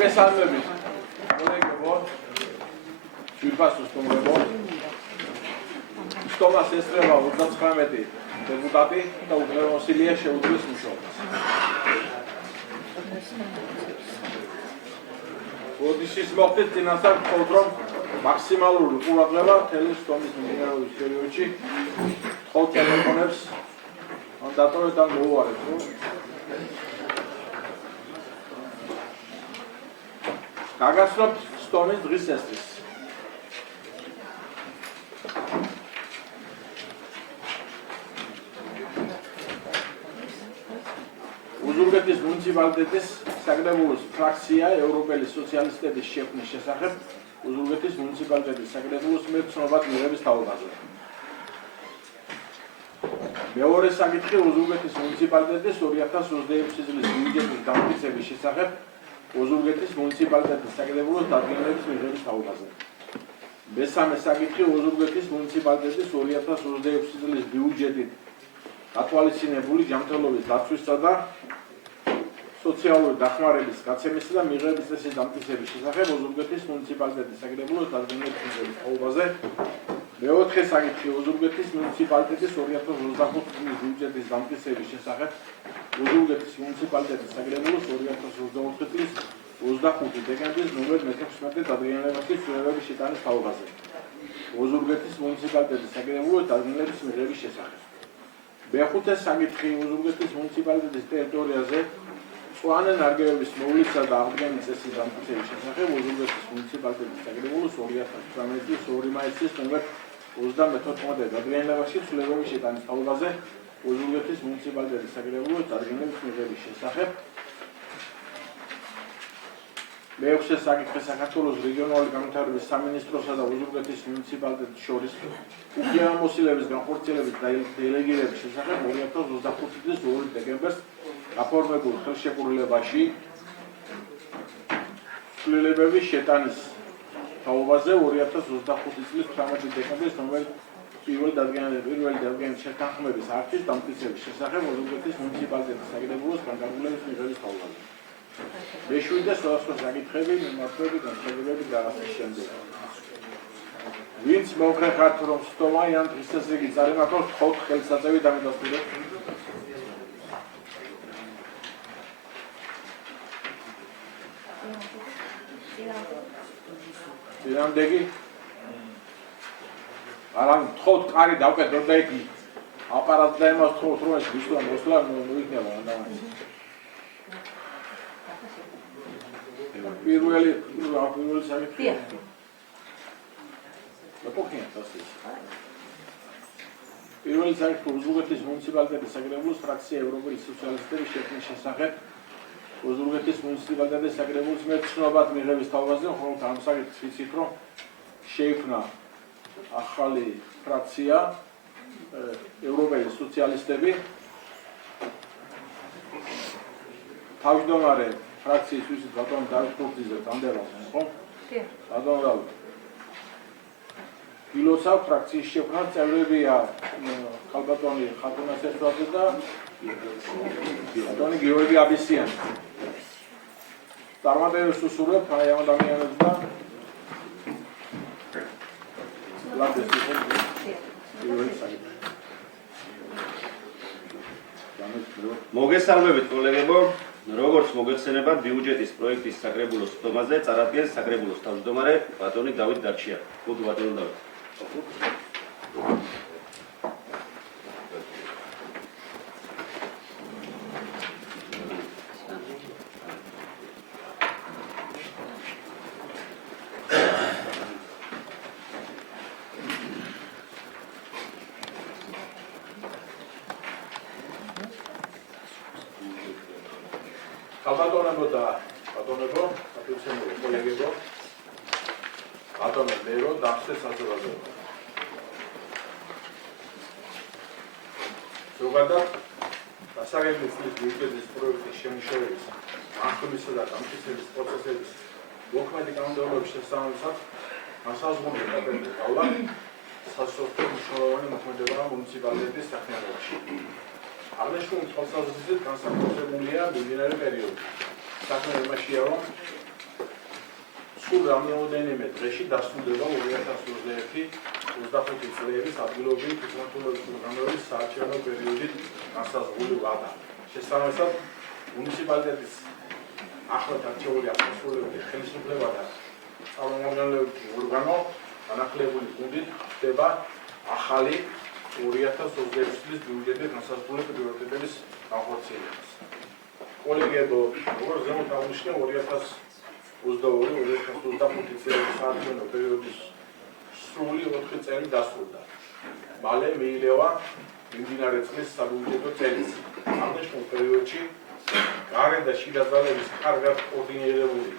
მოგესალმებით, კოლეგებო, ჩვენფასოს სტუმრებო. სტომას ესწრება 39 დეპუტატი და უფლებამოსილია შეუძლის მუშაობას. ოდიშის მოხდით წინასწარ ვთქვათ, რომ მაქსიმალური ყურადღება მთელი სტომის მიმდინარეობის პერიოდში ხოლ ტელეფონებს ან დატორებთან მოუვარებთ, რომ გაგაცნობთ სტომის დღის წესრიგს. უზურგეთის მუნიციპალიტეტის საკრებულოს ფრაქცია ევროპელი სოციალისტების შექმნის შესახებ უზურგეთის მუნიციპალიტეტის საკრებულოს მიერ ცნობად მიღების თაობაზე. მეორე საკითხი უზურგეთის მუნიციპალიტეტის 2026 წლის ბიუჯეტის დამტკიცების შესახებ უზურგეთის მუნიციპალიტეტის საკრებულოს დადგენილების მიღების თაობაზე. მესამე საკითხი უზურგეთის მუნიციპალიტეტის 2026 წლის ბიუჯეტით გათვალისწინებული ჯანმრთელობის დაცვისა და სოციალური დახმარების გაცემისა და მიღების წესის დამტკიცების შესახებ უზურგეთის მუნიციპალიტეტის საკრებულოს დადგენილების მიღების თაობაზე. მეოთხე საკითხი უზურგეთის მუნიციპალიტეტის 2025 წლის ბიუჯეტის დამტკიცების შესახებ უზურგეთის მუნიციპალიტეტის საკრებულოს 2024 წლის 25 დეკემბრის ნომერ 16 დადგენილებაში ცვლილებების შეტანის თაობაზე. უზურგეთის მუნიციპალიტეტის საკრებულოს დადგენილების მიღების შესახებ. მეხუთე საკითხი უზურგეთის მუნიციპალიტეტის ტერიტორიაზე მწვანე ნარგავების მოვლისა და აღდგენის წესის დამტკიცების შესახებ უზურგეთის მუნიციპალიტეტის საკრებულოს 2018 წლის 2 მაისის ნომერ 34 დადგენილებაში ცვლილებების შეტანის თაობაზე. უზურგეთის მუნიციპალიტეტის საკრებულოს დადგენილების მიღების შესახებ. მეექვსე საკითხი საქართველოს რეგიონალური განვითარების სამინისტროსა და უზურგეთის მუნიციპალიტეტის შორის უფლებამოსილების განხორციელების დელეგირების შესახებ 2025 წლის 2 დეკემბერს გაფორმებულ ხელშეკრულებაში ცვლილებების შეტანის თაობაზე 2025 წლის 18 დეკემბრის ნომერ პირველი დადგენილების შეთანხმების აქტის დამტკიცების შესახებ უზურგეთის მუნიციპალიტეტის საკრებულოს განკარგულების მიღების თაობაზე. მეშვიდე სხვადასხვა საკითხები, მიმართულები, განცხადებები გაგაცნეს შემდეგ. ვინც მოგხერხათ, რომ სტომა ან დღის წესრიგი წარიმართოს, ხოთ ხელსაწევი დამიდასტურეთ. პირამდეგი არა თხოვთ კარი დავკეთოთ და იქ აპარატს და იმას თხოვთ რომ ეს ვისლა მოსლა მოიქნება ადამიანს. პირველი საკითხი. პირველი საკითხი უზურგეთის მუნიციპალიტეტის საკრებულოს ფრაქცია ევროპელი სოციალისტების შექმნის შესახებ უზურგეთის მუნიციპალიტეტის საკრებულოს მიერ ცნობად მიღების თაობაზე, ხოლო ამ საკითხს ვიცით, რომ შეიქმნა ახალი ფრაქცია ევროპელი სოციალისტები. თავმჯდომარე ფრაქციის ვიცით ბატონ დავით ხურძიძე განდევალს, ხო? კი. ბატონ დავით. ილოცა ფრაქციის შექმნა წევრებია ხალბატონი ხატუნა სესვაძე და ბატონი გიორგი აბისიანი. წარმატებებს უსურვებთ აი ამ ადამიანებს და ლაბეს მოგესალმებით კოლეგებო, როგორც მოგეხსენებათ ბიუჯეტის პროექტის საკრებულოს სტომაზე წარადგენს საკრებულოს თავმჯდომარე ბატონი დავით დარჩია. გუდი ბატონო დავით. ხალბატონებო და ბატონებო, ატოცემულო კოლეგებო, ბატონებო, დახსნეს საზოგადოება. ზოგადად, დასაგებლის წლის ბიუჯეტის პროექტის შემუშავების, აღქმისა და დამტკიცების პროცესების მოქმედი კანონმდებლობის შესაბამისად, განსაზღვრული დაბეჭდების გავლა სასოფლო მნიშვნელოვანი მოქმედება მუნიციპალიტეტის საქმიანობაში. აღნიშნული თვალსაზრისით განსაკუთრებულია მიმდინარე პერიოდი. საქმე იმაშია, რომ სულ რამდენიმე დღეში დასრულდება 2021-25 წლების ადგილობრივი თვითმმართველობის პროგრამების საარჩევნო პერიოდით განსაზღვრული ვადა. შესაბამისად, მუნიციპალიტეტის ახლად არჩეული აღმასრულებელი ხელისუფლებათა წარმომადგენლობითი ორგანო განახლებული გუნდით ხდება ახალი 2026 წლის ბიუჯეტის განსაზღვრული პრიორიტეტების განხორციელებას. კოლეგიებო, როგორც ზემოთ აღნიშნე 2022-2025 წლების საარჩევნო პერიოდის სრული 4 წელი დასრულდა. მალე მიილევა მიმდინარე წლის საბიუჯეტო წელიც. აღნიშნულ პერიოდში გარეთ და შიდა ძალების კარგად კოორდინირებული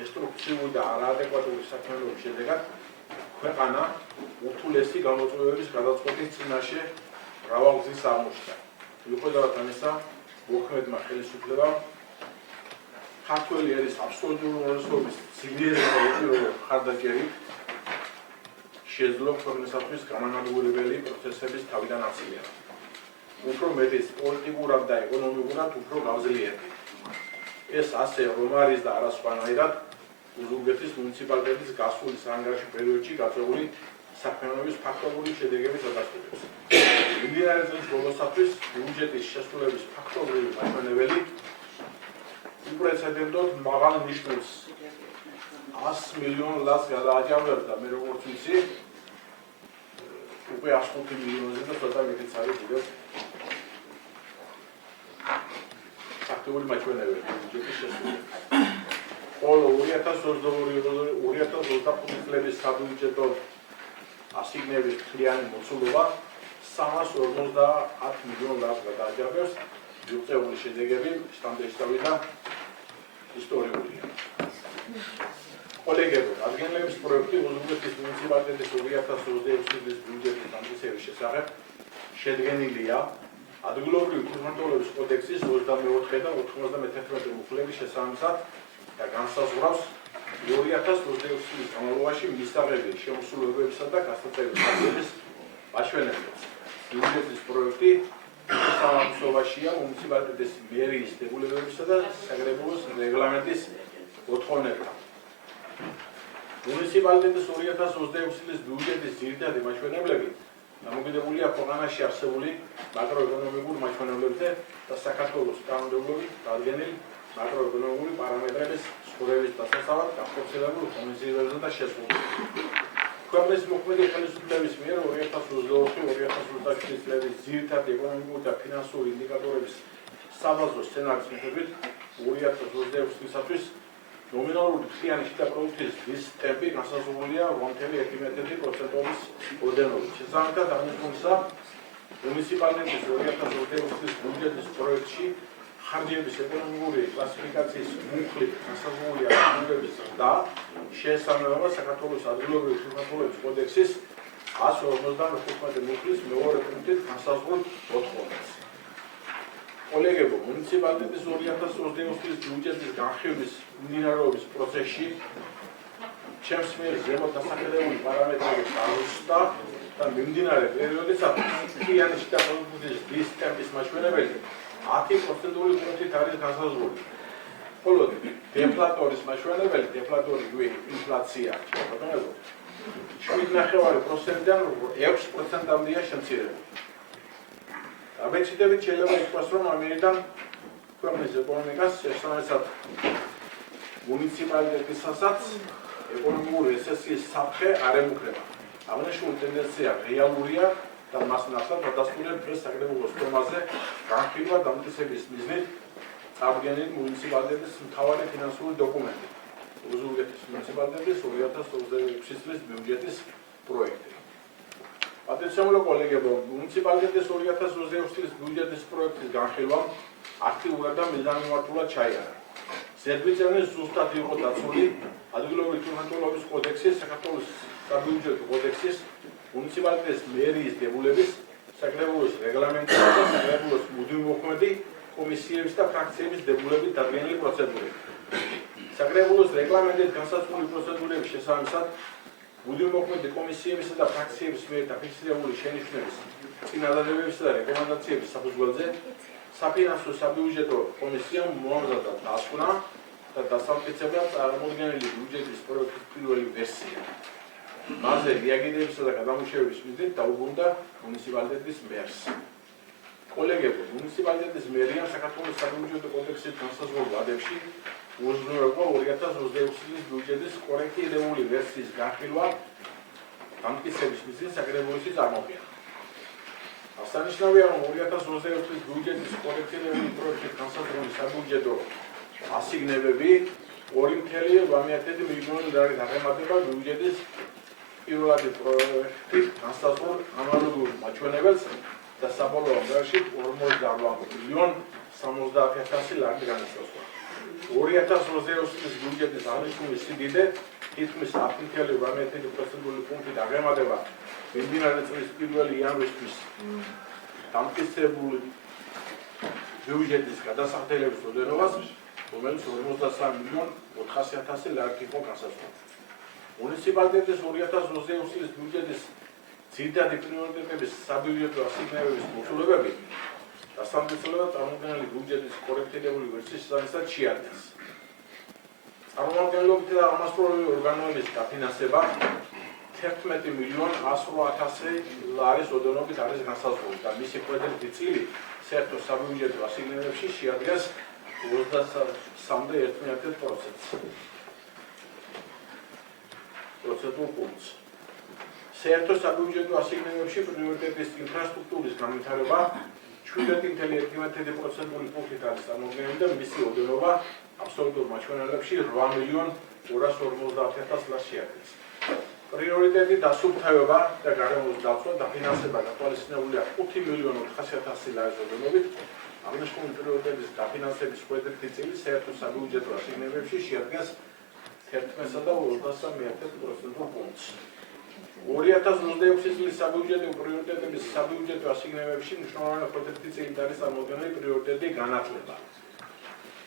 დესტრუქციული და არაადეკვატური საქმიანობის შედეგად ქვეყანა ურთულესი გამოწვევების გადაწყვეტის წინაშე მრავალგზის აღმოჩნდა. მიუხედავად ამისა, მოქმედმა ხელისუფლებამ ქართველი ერის აბსოლუტური უმრავლესობის ძლიერი და უპირობო მხარდაჭერით შეძლო ქვეყნისათვის გამანადგურებელი პროცესების თავიდან აცილება. უფრო მეტის პოლიტიკურად და ეკონომიკურად უფრო გავძლიერდა. ეს ასე რომ არის და არასვანაირად უზურგეთის მუნიციპალიტეტის გასული საანგარიშო პერიოდში გაწეული საქმიანობის ფაქტობრივი შედეგების ადასტურებს. მიმდინარე წლის ბოლოსთვის ბიუჯეტის შესრულების ფაქტობრივი მაჩვენებელი უპრეცედენტოდ მაღალ ნიშნულს 100 მილიონ ლარს გადააჭარბებდა. მე როგორც ვიცი, უკვე 105 მილიონზე და ცოტა მეტიც არის კიდევ ფაქტობრივი მაჩვენებელი ბიუჯეტის შესრულების. ხოლო 2022-2025 წლების საბიუჯეტო ასიგნების მთლიანი მოცულობა 350 მილიონ ლარს გადააჭარბებს. მიღწეული შედეგები სტანდარტიზებიდან ისტორიულია. კოლეგებო, აღდგენილების პროექტი უზურგეთის მუნიციპალიტეტის 2026 წლის ბიუჯეტის დამტკიცების შესახებ შედგენილია ადგილობრივი თვითმმართველობის კოდექსის 24 და 91 მუხლების შესაბამისად და განსაზღვრავს 2026 წლის განმავლობაში მისაღები შემოსრულებებისა და გასაწევი საქმეების მაჩვენებლებს. ბიუჯეტის პროექტი შესაბამისობაშია მუნიციპალიტეტის მერიის დებულებებისა და საკრებულოს რეგლამენტის მოთხოვნებთან. მუნიციპალიტეტის 2026 წლის ბიუჯეტის ძირითადი მაჩვენებლები დამოკიდებულია ქვეყანაში არსებული მაკროეკონომიკურ მაჩვენებლებებზე და საქართველოს კანონმდებლობით დადგენილ მაკროეკონომიკური პარამეტრების სხდომების დასაცავად განხორციელებულ ღონისძიებებზე და შესრულებებზე. ქვეყნის მოქმედი ხელისუფლების მიერ 2024-2027 წლების ძირითადი ეკონომიკური და ფინანსური ინდიკატორების საბაზრო სცენარის მიხედვით 2026 წლისათვის ნომინალური მთლიანი შიდა პროდუქტის ზრდის ტემპი განსაზღვრულია 8,1%-ობის ოდენობით. შესაბამისად, აღნიშნულისა, მუნიციპალიტეტის 2026 წლის ბიუჯეტის პროექტში ხარჯების ეკონომიკური კლასიფიკაციის მუხლით განსაზღვრული აღჭურვილების ზრდა შეესაბამება საქართველოს ადგილობრივი თვითმმართველობის კოდექსის 155 მუხლის მეორე პუნქტით განსაზღვრულ მოთხოვნას. კოლეგებო, მუნიციპალიტეტის 2026 წლის ბიუჯეტის განხილვის მიმდინარეობის პროცესში ჩემს მიერ ზემოთ დასახელებული პარამეტრების აღზრდა და მიმდინარე პერიოდისათვის მთლიანი შიდა პროდუქტის ზრდის ტემპის მაჩვენებელი 10%-ული პუნქტით არის განსაზღვრული. ხოლო დეფლატორის მაჩვენებელი, დეფლატორი ინფლაცია, 7,9%-დან 6%-მდეა შემცირებული. აბეჭდებით შეიძლება ითქვას, რომ ამერიდან ქვეყნის ეკონომიკას შესაბამისად მუნიციპალიტეტისასაც ეკონომიკური რეცესიის საფრთხე არ ემუქრება. აღნიშნული ტენდენცია რეალურია და მას ნახავთ დადასტურებულ დღეს საკრებულოს ფორმაზე განხილვა დამტკიცების მიზნით წარდგენილი მუნიციპალიტეტის მთავარი ფინანსური დოკუმენტი. უზურგეთის მუნიციპალიტეტის 2026 წლის ბიუჯეტის პროექტი. პატივისცემულო კოლეგებო, მუნიციპალიტეტის 2026 წლის ბიუჯეტის პროექტის განხილვამ აქტიურად და მიზანმიმართულად ჩაიარა. ზედმიწევნით ზუსტად იყო დაცული ადგილობრივი თვითმმართველობის კოდექსის, საქართველოს საბიუჯეტო კოდექსის, მუნიციპალიტეტის მერიის დებულების, საკრებულოს რეგლამენტისა და საკრებულოს მუდმივმოქმედი კომისიების და ფრაქციების დებულებით დადგენილი პროცედურები. საკრებულოს რეგლამენტით განსაზღვრული პროცედურების შესაბამისად მუდმივმოქმედი კომისიებისა და ფრაქციების მიერ დაფიქსირებული შენიშვნების, წინადადებებისა და რეკომენდაციების საფუძველზე საფინანსო საბიუჯეტო კომისიამ მოამზადა დასკვნა და დასამტკიცებლად წარმოდგენილი ბიუჯეტის პროექტის პირველი ვერსია. მასზე რეაგირებისა და გადამუშავების მიზნით დაუბრუნდა მუნიციპალიტეტის მერს. კოლეგებო, მუნიციპალიტეტის მერია საქართველოს საბიუჯეტო კოდექსის განსაზღვრულ ვადებში უზრუნველყო 2026 წლის ბიუჯეტის კორექტირებული ვერსიის განხილვა დამტკიცების მიზნით საკრებულოში წარმოქმნა. აღსანიშნავია, რომ 2026 წლის ბიუჯეტის კორექტირებული პროექტის განსაზღვრული საბიუჯეტო ასიგნებები 2,8 მილიონი ლარით აღემატება ბიუჯეტის პირველადი პროექტის განსაზღვრულ ანალოგიურ მაჩვენებელს და საბოლოო versi 48,070,000 ლარით განისაზღვრა. 2026 წლის ბიუჯეტის აღნიშნული სიდიდე თითქმის 10,8% პუნქტით აღემატება მიმდინარე წლის 1 იანვრისთვის დამტკიცებული ბიუჯეტის გადასახდელების ოდენობას, რომელიც 53,400,000 ლარით იყო განსაზღვრული. მუნიციპალიტეტის 2026 წლის ბიუჯეტის ძირითადი პრიორიტეტების საბიუჯეტო ასიგნებების მოცულობები დასამტკიცებლად წარმოდგენილი ბიუჯეტის კორექტირებული ვერსიის შესაბამისად შეადგენს. წარმომადგენლობითი და აღმასრულებელი ორგანოების დაფინანსება 11,108,000 ლარის ოდენობით არის განსაზღვრული და მისი კვედრითი წილი საერთო საბიუჯეტო ასიგნებებში შეადგენს 23,1%. პროცენტულს. საერთო საბიუჯეტო ასიგნებებში პრიორიტეტის ინფრასტრუქტურის განვითარება 7,1% პუნქტით არის წარმოდგენილი და მისი ოდენობა აბსოლუტურ მაჩვენებლებში 8,250,000 ლარს შეადგენს. პრიორიტეტი დასუფთავება და გარემოს დაცვა დაფინანსება გათვალისწინებულია 5,400,000 ლარის ოდენობით. აღნიშნული პრიორიტეტის დაფინანსების კვედრითი წილი საერთო საბიუჯეტო ასიგნებებში შეადგენს 11,23% პუნქტს. 2026 წლის საბიუჯეტო პრიორიტეტების საბიუჯეტო ასიგნებებში მნიშვნელოვანი კვედრითი წილი არის წარმოდგენილი პრიორიტეტი განათლება.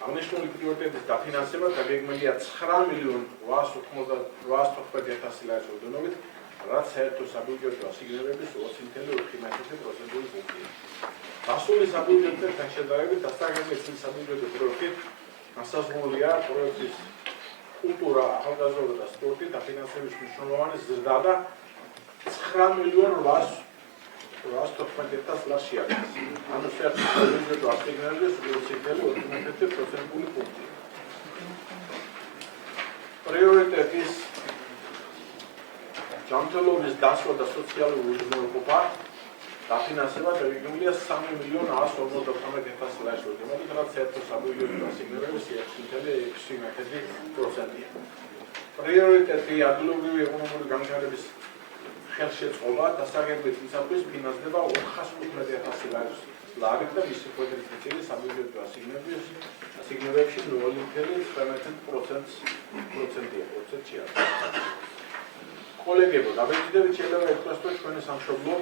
აღნიშნული პრიორიტეტის დაფინანსება დაგეგმილია 9,890,000 ლარის ოდენობით, რაც საერთო საბიუჯეტო ასიგნებების 20,4% პუნქტია. დასული საბიუჯეტოებთან შედარებით დასაგეგმელი წლის საბიუჯეტო პროექტი განსაზღვრულია პროექტის კულტურა, ახალგაზრდობა და სპორტი დაფინანსების მნიშვნელოვანი ზრდა და 9,890,000 ლარს შეადგენს. ანუ საერთო საბიუჯეტო ასიგნებების 20,4% პუნქტია. პრიორიტეტის ჯანმრთელობის დასვა და სოციალური უზრუნველყოფა დაფინანსება დაგეგმილია 3,153,000 ლარის ოდენობით, რაც საერთო საბიუჯეტო ასიგნებების 6,6%-ია. პრიორიტეტი ადგილობრივი ეკონომიკური განვითარების ხელშეწყობა დასაგეგმელი წლისათვის ფინანსდება 415,000 ლარით და მისი კვედრითი წილი საბიუჯეტო ასიგნებებში 0,19%-ია. კოლეგებო, დაბეჭდებით შეიძლება ითქვას, რომ ჩვენი სამშობლო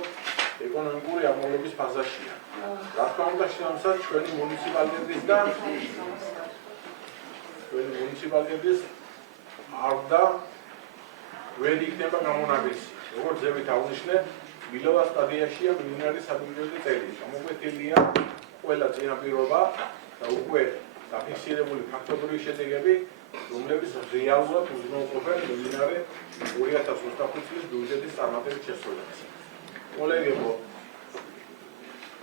ეკონომიკური აღმავლობის ფაზაშია. რა თქმა უნდა, შესაბამისად ჩვენი მუნიციპალიტეტის არდა ვერ იქნება გამონაბისი. როგორც ზევით აღვნიშნე, მილოვა სტადიაშია მიმდინარე საბიუჯეტო წელი. გამოკვეთილია ყველა წინაპირობა და უკვე დაფიქსირებული ფაქტობრივი შედეგები, რომლებიც რეალურად უზრუნველყოფენ მიმდინარე 2025 წლის ბიუჯეტის წარმატებით შესრულებას. კოლეგებო,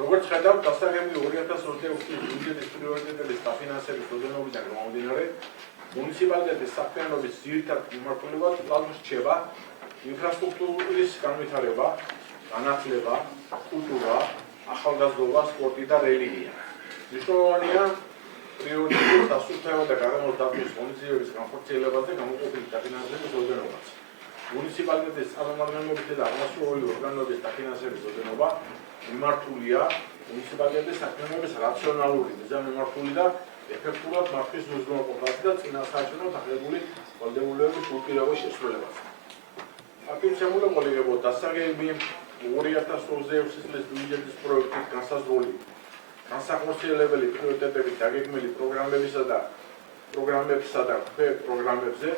როგორც ხედავთ, დასაგეგმელი 2026 წლის ბიუჯეტის პრიორიტეტების დაფინანსების ოდენობიდან გამომდინარე, მუნიციპალიტეტის საქმიანობის ძირითად მიმართულება კვლავ რჩება ინფრასტრუქტურის განვითარება, განათლება, კულტურა, ახალგაზრდობა, სპორტი და რელიგია. მნიშვნელოვანია პრიორიტეტის დასუფთავება და გარემოს დაცვის ღონისძიებების განხორციელებაზე გამოყოფილი დაფინანსების ოდენობაც. მუნიციპალიტეტის წარმომადგენლობითი და აღმასრულებელი ორგანოების დაფინანსების ოდენობა მიმართულია მუნიციპალიტეტის საქმიანობის რაციონალური, მიზანმიმართული და ეფექტურად მართვის უზრუნველყოფაზე და წინასაარჩევნო დახელებული ვალდებულებების უპირობო შესრულებაზე. აკითხემული კოლეგებო, დასაგეგმელი 2026 წლის ბიუჯეტის პროექტით განსაზღვრული განსახორციელებელი პრიორიტეტების დაგეგმილი პროგრამებისა და პროგრამებზე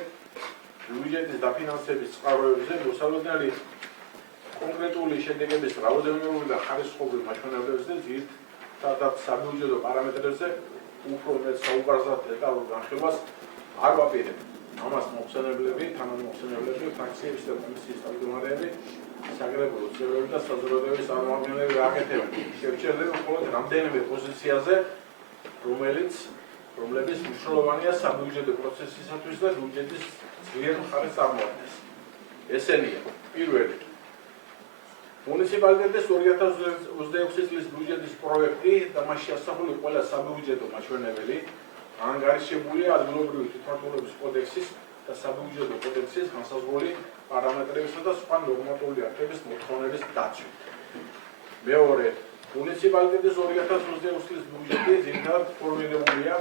ბიუჯეტის დაფინანსების წყაროებზე მოსალოდნელი კონკრეტული შედეგების რაოდენობით და ხარისხობრივ მაჩვენებლებებზე ძირითადად საბიუჯეტო პარამეტრებზე უფრო მეტ საუბარსა დეტალურ განხილვას არ ვაპირებ. ამას მოხსენებლები, თანამოხსენებლები, ფრაქციების და კომისიის თავმჯდომარეები, საკრებულო წევრები და საზოგადოების წარმომადგენლები აკეთებენ. შევჩერდება მხოლოდ რამდენიმე პოზიციაზე, რომლებიც მნიშვნელოვანია საბიუჯეტო პროცესისათვის და ბიუჯეტის ძლიერ მხარეს წარმოადგენს. ესენია: პირველი, მუნიციპალიტეტის 2026 წლის ბიუჯეტის პროექტი და მასში ასახული ყველა საბიუჯეტო მაჩვენებელი ანგარიშებულია ადგილობრივი თვითმმართველობის კოდექსის და საბიუჯეტო კოდექსის განსაზღვრული პარამეტრებისა და სხვა ნორმატიული აქტების მოთხოვნების დაცვით. მეორე, მუნიციპალიტეტის 2026 წლის ბიუჯეტი ძირითადად ფორმირებულია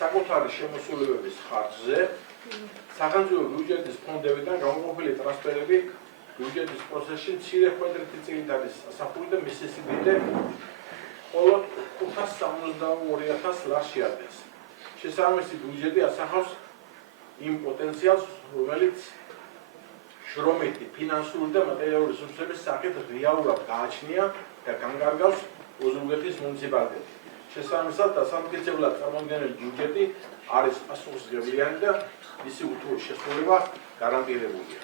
საკუთარი შემოსრულებების ხარჯზე, სახელმწიფო ბიუჯეტის ფონდებიდან გამოყოფილი ტრანსფერები ბიუჯეტის პროცესში მცირე ხვედრითი წილით არის ასახული და მისი სიდიდე მხოლოდ 572,000 ლარს შეადგენს. შესაბამისი ბიუჯეტი ასახავს იმ პოტენციალს, რომელიც შრომითი, ფინანსური და მატერიალური რესურსების სახით რეალურად გააჩნია და განკარგავს ოზურგეთის მუნიციპალიტეტი. შესაბამისად, დასამტკიცებლად წარმოდგენილი ბიუჯეტი არის პასუხისმგებლიანი და მისი უთურო შესრულება გარანტირებულია.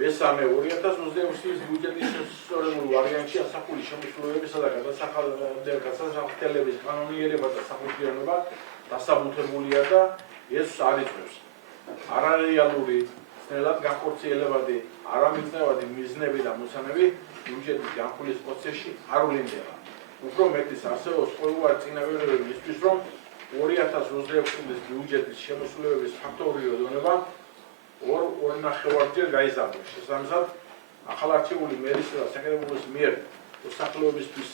მესამე, 2026 წლის ბიუჯეტის შესწორებულ ვარიანტში ასახული შემოსრულებებისა და გადასახადების კანონიერება და სახელმწიფოობა დასაბუთებულია და ეს არიწევს არარეალური, ძნელად განხორციელებადი, არამიწევადი მიზნები და მოსანები ბიუჯეტის განხილვის პროცესში არ ვლინდება. უფრო მეტის არსებობს ყოველგვარი წინაპირობები მისთვის, რომ 2026 წლის ბიუჯეტის შემოსრულების ფაქტობრივი ოდენება 2.5-ჯერ გაიზარდა. შესაბამისად, ახალარჩეული მერისა და საკრებულოს მიერ მოსახლეობისთვის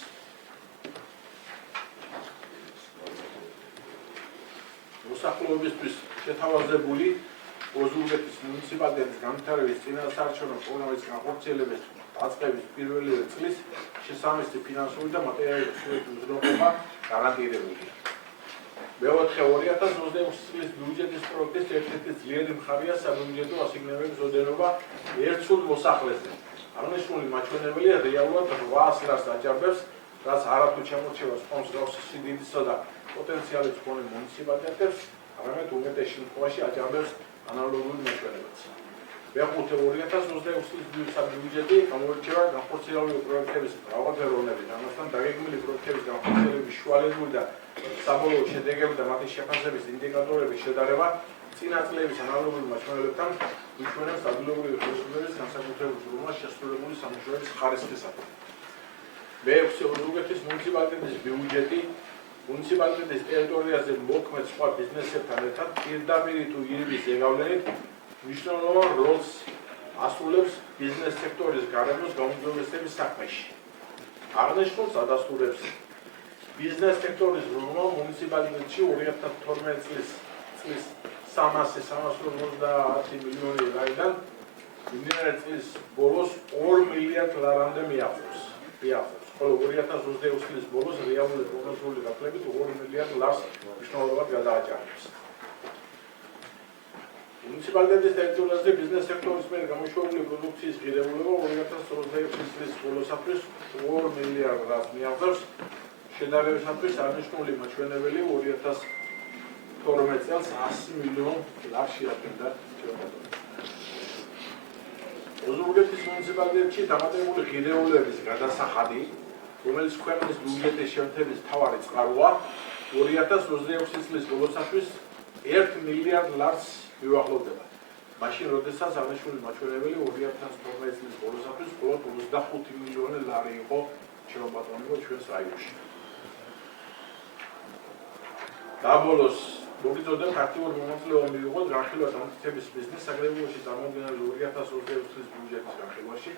შეთავაზებული ოზურგეთის მუნიციპალიტეტის განვითარების წინასაარჩევნო პროგრამის განხორციელების დაწყების პირველივე წლის შესაბამისი ფინანსური და მატერიალური რესურსების უზრუნველყოფა გარანტირებულია. მეოთხე, 2026 წლის ბიუჯეტის პროექტის ერთ-ერთი ძლიერი მხარეა საბიუჯეტო ასიგნებების ოდენობა ერთ სულ მოსახლეზე. აღნიშნული მაჩვენებელი რეალურად 800 ლარს აჯანყებს, რაც არათუ ჩამორჩევას სხვა მსგავსი სიდიდისა და პოტენციალის მქონე მუნიციპალიტეტებს, არამედ უმეტეს შემთხვევაში აჯანყებს ანალოგური მაჩვენებაც. მეხუთე, 2026 წლის საბიუჯეტი გამოირჩევა განხორციელებული პროექტების მრავალფეროვნებით, ამასთან დაგეგმილი პროექტების განხორციელების შუალედური და საბოლოო შედეგები და მათი შეფასების ინდიკატორების შედარება წინა წლების ანალოგური მაჩვენებლებთან გვიჩვენებს ადგილობრივი რესურსების განსაკუთრებულ ზრუნვას შესრულებული სამუშაოების ხარისხისადმი. მეექვსე, ოზურგეთის მუნიციპალიტეტის ბიუჯეტი მუნიციპალიტეტის ტერიტორიაზე მოქმედ სხვა ბიზნესებთან ერთად პირდაპირ თუ ირიბის ზეგავლენით მნიშვნელოვან როლს ასრულებს ბიზნეს სექტორის გარემოს გაუმჯობესების საქმეში. აღნიშნულს ადასტურებს ბიზნეს სექტორის ზრუნვა მუნიციპალიტეტში 2012 წლის 350 მილიონი ლარიდან მიმდინარე წლის ბოლოს 2 მილიარდ ლარამდე მიაღწევს. ხოლო 2026 წლის ბოლოს რეალური პროგნოზული გაფლებით 2 მილიარდ ლარს მნიშვნელოვნად გადააჭარბებს. მუნიციპალიტეტის ტერიტორიაზე ბიზნეს სექტორის მიერ გამოშვებული პროდუქციის ღირებულება 2026 წლის ბოლოსათვის 2 მილიარდ ლარს მიაღწევს. შედარებისათვის აღნიშნული მაჩვენებელი 2012 წელს 100 მილიონ ლარს შეადგენდა. ოზურგეთის მუნიციპალიტეტში დამატებული ღირებულების გადასახადი, რომელიც ქვეყნის ბიუჯეტის შემთხვევის მთავარი წყაროა, 2026 წლის ბოლოსათვის 1 მილიარდ ლარს მიუახლოვდება. მაშინ, როდესაც აღნიშნული მაჩვენებელი 2012 წლის ბოლოსათვის მხოლოდ 25 მილიონი ლარი იყო შემოპატრონებულ ჩვენს რაიონში. დაბოლოს მოგიწოდეთ აქტიური მონაწილეობა მიიღოთ განხილვა დამტკიცების მიზნის საკრებულოში წარმოდგენილი 2026 წლის ბიუჯეტის განხილვაში.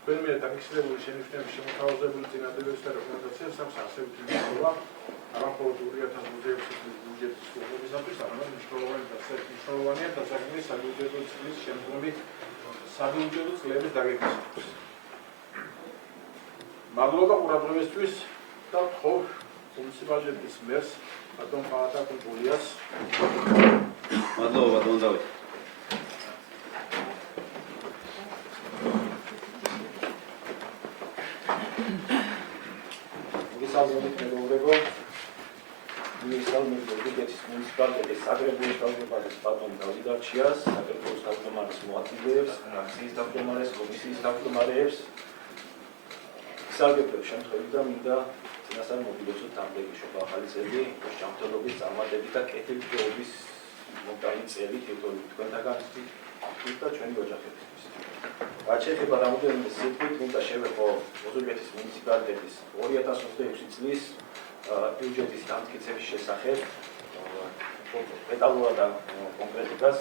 თქვენ მიერ დაფიქსირებული შენიშვნების შემოთავაზებული წინადადებების და რეკომენდაციებს აქვს არსებითი მნიშვნელობა არა მხოლოდ 2026 წლის ბიუჯეტის უყურებისათვის, არამედ მნიშვნელოვანია დასაგნის საბიუჯეტო წლის შემდგომი საბიუჯეტო წლების დაგეგმისათვის. მადლობა ყურადღებისთვის და ვთხოვ მუნიციპალიტეტის მერს ბატონ ყაატა კულტურიას. მადლობა ბატონ დავით. მოგესალმებით მეგობრებო. მისალმებით ოზურგეთის მუნიციპალიტეტის საგრებულოს თავმჯდომარის პატრონ დავით დარჩიას, საგრებულოს თავმჯდომარის მოადგილეებს, ფრაქციის თავმჯდომარეს, კომისიის თავმჯდომარეებს, საგრებულოს შემთხვევით და მინდა წინასწარ მოგილოცოთ ამდენი შობა ახალი წელი, ჯანმრთელობის, წარმატებით და კეთილდღეობის მომტანი წელი თქვენთაგან და ჩვენი ოჯახებისთვის. რაც შეეხება რამოდენიმე სიტყვით, მინდა შევეხო ოზურგეთის მუნიციპალიტეტის 2026 წლის ბიუჯეტის დამტკიცების შესახებ დეტალურად და კონკრეტიკას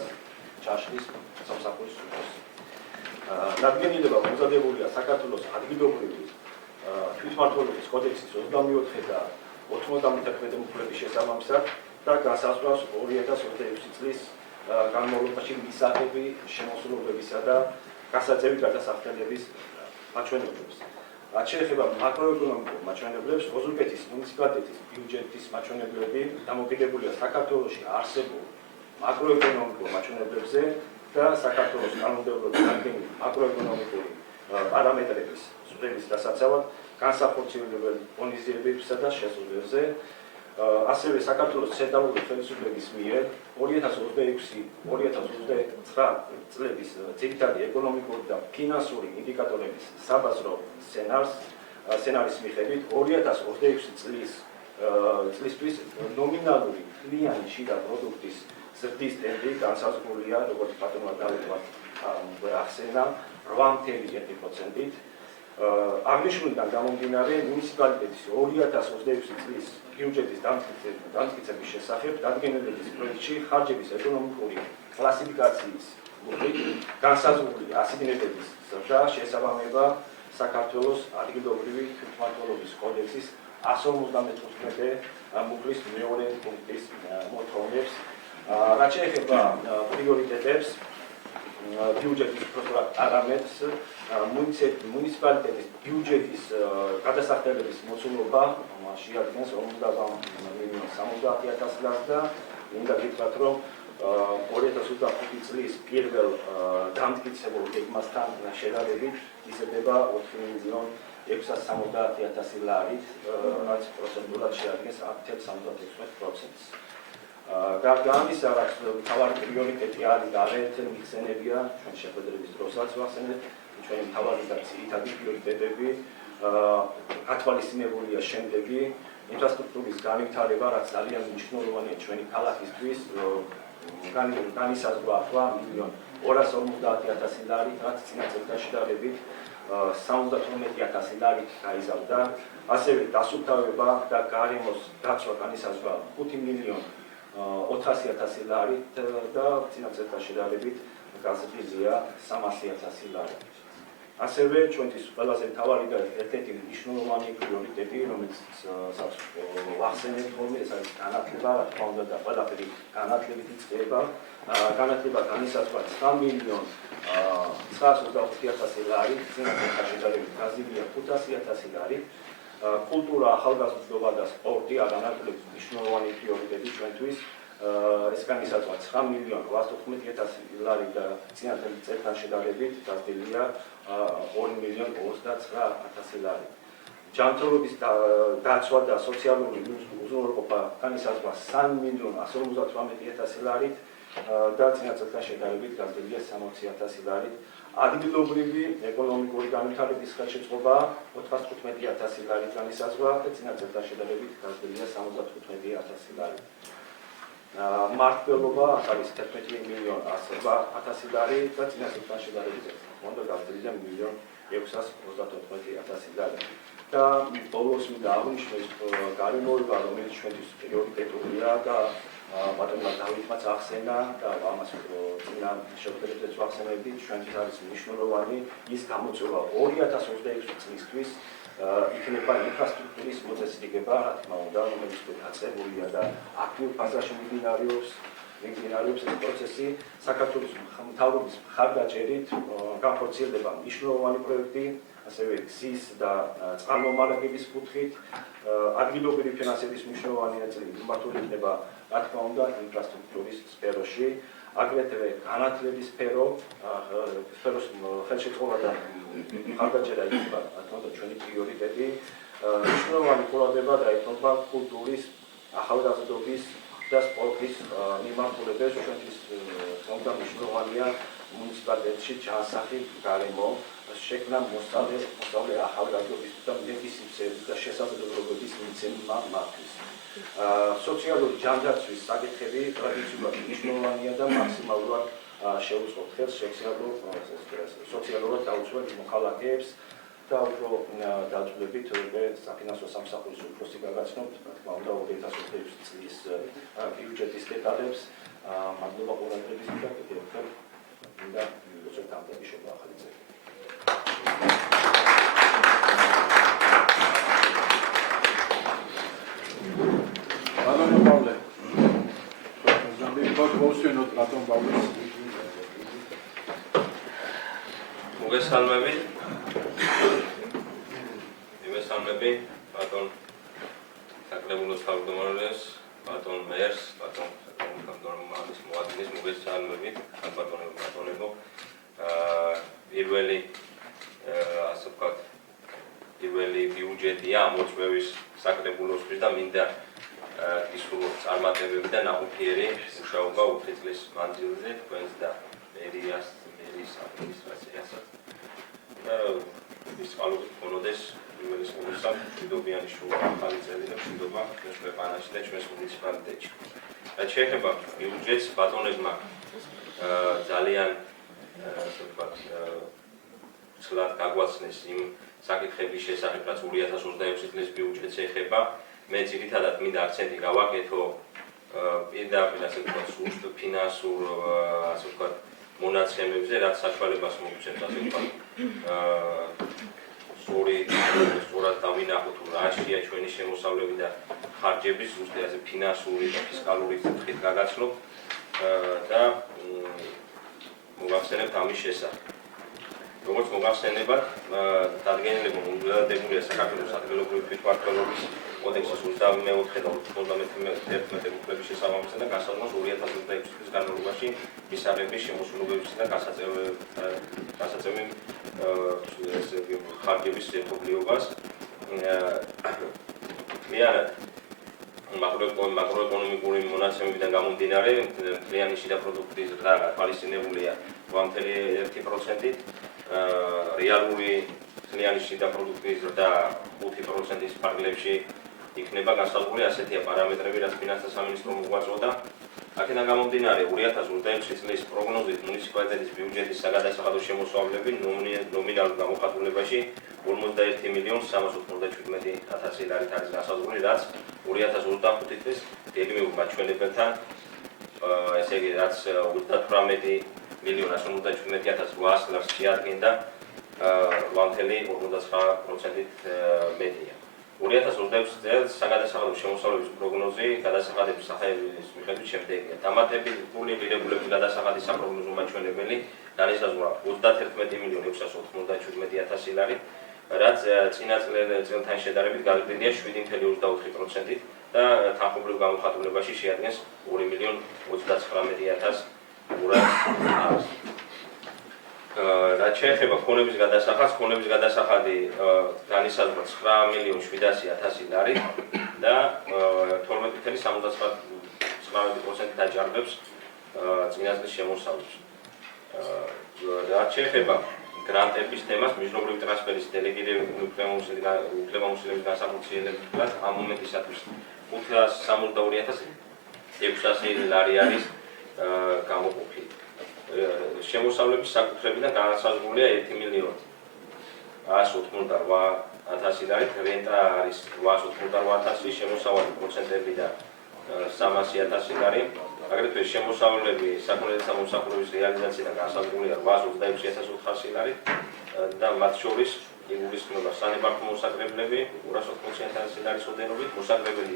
ჩაშლის სამსახურის სრუტეს. დადგენილება მომზადებულია საქართველოს ადგილობრივი თვითმმართველობის კოდექსის 24 და 91 მუხლების შესაბამისად და განსაზღვრავს 2026 წლის განმავლობაში მისაღები შემოსრულობებისა და გასაწევი გადასახდელების მაჩვენებლებს. რაც შეეხება მაკროეკონომიკურ მაჩვენებლებს, ოზურგეთის მუნიციპალიტეტის ბიუჯეტის მაჩვენებლები დამოკიდებულია საქართველოში არსებულ მაკროეკონომიკურ მაჩვენებლებზე და საქართველოს კანონმდებლობის დადგენილი მაკროეკონომიკური პარამეტრების ზრდების დასაცავად განსახორციელებელი ღონისძიებებისა და შესრულებებზე, ასევე საქართველოს ცენტრალური ხელისუფლების მიერ 2026-2029 წლების ძირითადი ეკონომიკური და ფინანსური ინდიკატორების საბაზრო სცენარის მიხედვით 2026 წლისთვის ნომინალური თვლიანი შიდა პროდუქტის ზრდის ტემპი განსაზღვრულია, როგორც პატრონმა დავითმა ახსენა, 8.1%-ით. აღნიშნულიდან გამომდინარე, მუნიციპალიტეტის 2026 წლის ბიუჯეტის დამტკიცების შესახებ დადგენილების პროექტში ხარჯების ეკონომიკური კლასიფიკაციის მუხლით განსაზღვრული ასიგნებების ზრდა შეესაბამება საქართველოს ადგილობრივი თვითმმართველობის კოდექსის 155 მუხლის მეორე პუნქტის მოთხოვნებს. რაც შეეხება პრიორიტეტებს, ბიუჯეტის პარამეტრს, მუნიციპალიტეტის ბიუჯეტის გადასახდელების მოცულობა შეადგენს 50,70,000 ლარს და მინდა გითხრათ, რომ 2025 წლის პირველ დამტკიცებულ გეგმასთან შედარებით იზრდება 4,670,000 ლარით, რაც პროცენტულად შეადგენს 10,76%-ს. გარდა ამისა, რაც მთავარი პრიორიტეტი არის და არაერთი მიხსენებია ჩვენ შეხვედრების დროსაც ვახსენეთ, ჩვენი მთავარი და ძირითადი პრიორიტეტები ათვალისწინებულია შემდეგი: ინფრასტრუქტურის განვითარება, რაც ძალიან მნიშვნელოვანია ჩვენი ქალაქისთვის, განისაზღვრა 8,250,000 ლარით, რაც წინა წელთან შედარებით 78,000 ლარით გაიზარდა. ასევე დასუფთავება და გარემოს დაცვა განისაზღვრა 5,400,000 ლარით და წინა წელთან შედარებით გაზრდილია 300,000 ლარით. ასევე ჩვენთვის ყველაზე მთავარი და ერთ-ერთი მნიშვნელოვანი პრიორიტეტი, რომელიც ვახსენებთ ხოლმე, ეს არის განათლება, რა თქმა უნდა, და ყველაფერი განათლებით იწყება. განათლება განისაზღვრა 9,924,000 ლარით, წინა წელთან შედარებით გაზრდილია 500,000 ლარით. კულტურა, ახალგაზრდობა და სპორტი აღანათლების მნიშვნელოვანი პრიორიტეტი ჩვენთვის. ეს განისაზღვრა 9,814,000 ლარით და წინა წელთან შედარებით გაზრდილია 2,29,000 ლარით. ჯანმრთელობის დაცვა და სოციალური უზრუნველყოფა განისაზღვრა 3,158,000 ლარით და წინა წელთან შედარებით გაზრდილია 60,000 ლარით. ადგილობრივი ეკონომიკური განვითარების ხელშეწყობა 415,000 ლარით განისაზღვრა და წინა წელთან შედარებით გაზრდილია 75,000 ლარით. მმართველობა არის 11,100,000 ლარით და წინა წელთან შედარებით უნდა გაზრდილია 1,634,000 ლარით. და ბოლოს მინდა აღვნიშნო ის გარემოება, რომელიც ჩვენთვის პრიორიტეტულია და პატრონმა დავითმაც ახსენა და ამას წინა შეხვედრებზეც ვახსენებდი, ჩვენთვის არის მნიშვნელოვანი ის გამოწვევა 2026 წლისთვის იქნება ინფრასტრუქტურის მოწესრიგება, რა თქმა უნდა, რომელიც დაწყებულია და აქტიურ ფაზაში მიმდინარეობს ეს პროცესი. საქართველოს მთავრობის მხარდაჭერით განხორციელდება მნიშვნელოვანი პროექტი, ასევე გზის და წყალმომარაგების კუთხით, ადგილობრივი ფინანსების მნიშვნელოვანი ნაწილი მიმართული იქნება, რა თქმა უნდა, ინფრასტრუქტურის სფეროში, აგრეთვე განათლების სფეროს ხელშეწყობა და მხარდაჭერა იქნება, რა თქმა უნდა, ჩვენი პრიორიტეტი. მნიშვნელოვანი ყურადღება დაეთმობა კულტურის, ახალგაზრდობის და სპორტის მიმართულებას ჩვენთვის თუნდაც მნიშვნელოვანია მუნიციპალიტეტში ჩაასახი გარემო შექმნა მოსწავლე ახალგაზრდობის და მედიცინის და შესაძლებლობების მიცემა მათთვის. სოციალური ჯანდაცვის საკითხები ტრადიციულად მნიშვნელოვანია და მაქსიმალურად შეუწყობთ ხელს სოციალურად დაუცველ მოქალაქეებს და უფრო დაწვრილებით საფინანსო სამსახურის უფროსი გაგაცნობთ, რა თქმა უნდა 2026 წლის ბიუჯეტის დეტალებს. მადლობა ყურადღებისთვის და კიდევ ერთხელ მინდა ვიუჯეტ დამტვერიშობა ახალი წელი. ბატონო პავლე. მოგესალმებით, ბატონ პავლეს. მოგესალმებით. ბატონ საკრებულოს თავმჯდომარეს, ბატონ მერს, ბატონ საკრებულოს მოადგილის მოგესალმებით, ბატონებო. პირველი ასე ვთქვათ, პირველი ბიუჯეტია მოწვევის საკრებულოსთვის და მინდა ისურვო წარმატებები და ნაყოფიერი მუშაობა 4 წლის მანძილზე თქვენს და მერის ადმინისტრაციასაც. ის წყალობით გქონოდეს პირველი სკოლისა მშვიდობიანი შუა ახალი წელი და მშვიდობა ჩვენს ქვეყანაში და ჩვენს მუნიციპალიტეტში. რაც შეეხება ბიუჯეტს, ბატონებმა ძალიან ასე ვთქვათ ცლად გაგვაცნეს იმ საკითხების შესახებ, რაც 2026 წლის ბიუჯეტს ეხება. მე ძირითადად მინდა აქცენტი გავაკეთო პირდაპირ ასე ვთქვათ სუსტ ფინანსურ ასე ვთქვათ მონაცემებზე, რაც საშუალებას მოგცემს ასე ვთქვათ სწორად დავინახოთ თუ რა შეია ჩვენი შემოსავლები და ხარჯები ზუსტად ასე ფინანსური და ფისკალური წრით გაგაცნობ და მოგახსენებთ ამის შესახებ. როგორც მოგახსენებათ, დადგენილება მომზადებულია საქართველოს ადგილობრივი თვითმმართველობის კოდექსის 24 და 91 უფლების შესაბამისად და გასაზრდოს 2026 წლის განმავლობაში მისაღების შემოსრულობების და გასაწევი ხარჯების ერთობლიობას. მთლიანად მაკროეკონომიკური მონაცემებიდან გამომდინარე, მთლიანი შიდა პროდუქტის ზრდა გათვალისწინებულია 8.1%-ით, რეალური მთლიანი შიდა პროდუქტის ზრდა 5%-ის ფარგლებში იქნება განსაზღვრული ასეთია პარამეტრები, რაც ფინანსთა სამინისტრო მოგვაწოდა. აქედან გამომდინარე 2026 წლის პროგნოზით მუნიციპალიტეტის ბიუჯეტის საგადასახადო შემოსავლები ნომინალურ გამოხატულებაში 41.397.000 ლარით არის განსაზღვრული, რაც 2025 წლის გეგმიურ მაჩვენებელთან ესე იგი რაც 38.197.800 ლარს შეადგენდა 8.49%-ით მეტია. 2026 წელს საგადასახადო შემოსავლების პროგნოზი გადასახადების სახელების მიხედვით შემდეგია. დამატებული ღირებულების გადასახადის საპროგნოზო მაჩვენებელი განისაზღვრა 31.697.000 ლარი, რაც წინა წელთან შედარებით გაზრდილია 7.24%-ით და თანხმობრივ გამოხატულებაში შეადგენს 2.39.200 ლარს. რაც შეეხება ქონების გადასახადს, ქონების გადასახადი განისაზღვრა 9.700.000 ლარი და 12.79% დაჯარბებს წინა წლის შემოსავლებს. რაც შეეხება გრანტების თემას, միջნობრივი ტრანსფერის დელეგირებული უფლებამოსილების განსახორციელებლად ამ მომენტისათვის 562.600 ლარი არის გამოყოფილი. შემოსავლების საკუთრებიდან განსაზღვრულია 1.188.000 ლარი, რენტა არის 888.000, შემოსავალი პროცენტები და 300.000 ლარი. აგრეთვე შემოსავლები საკუთრებისა მომსახურების რეალიზაციიდან განსაზღვრულია 826.400 ლარი და მათ შორის იგულისხმება სანებარგო მოსაკრებლები 280.000 ლარის ოდენობით, მოსაკრებელი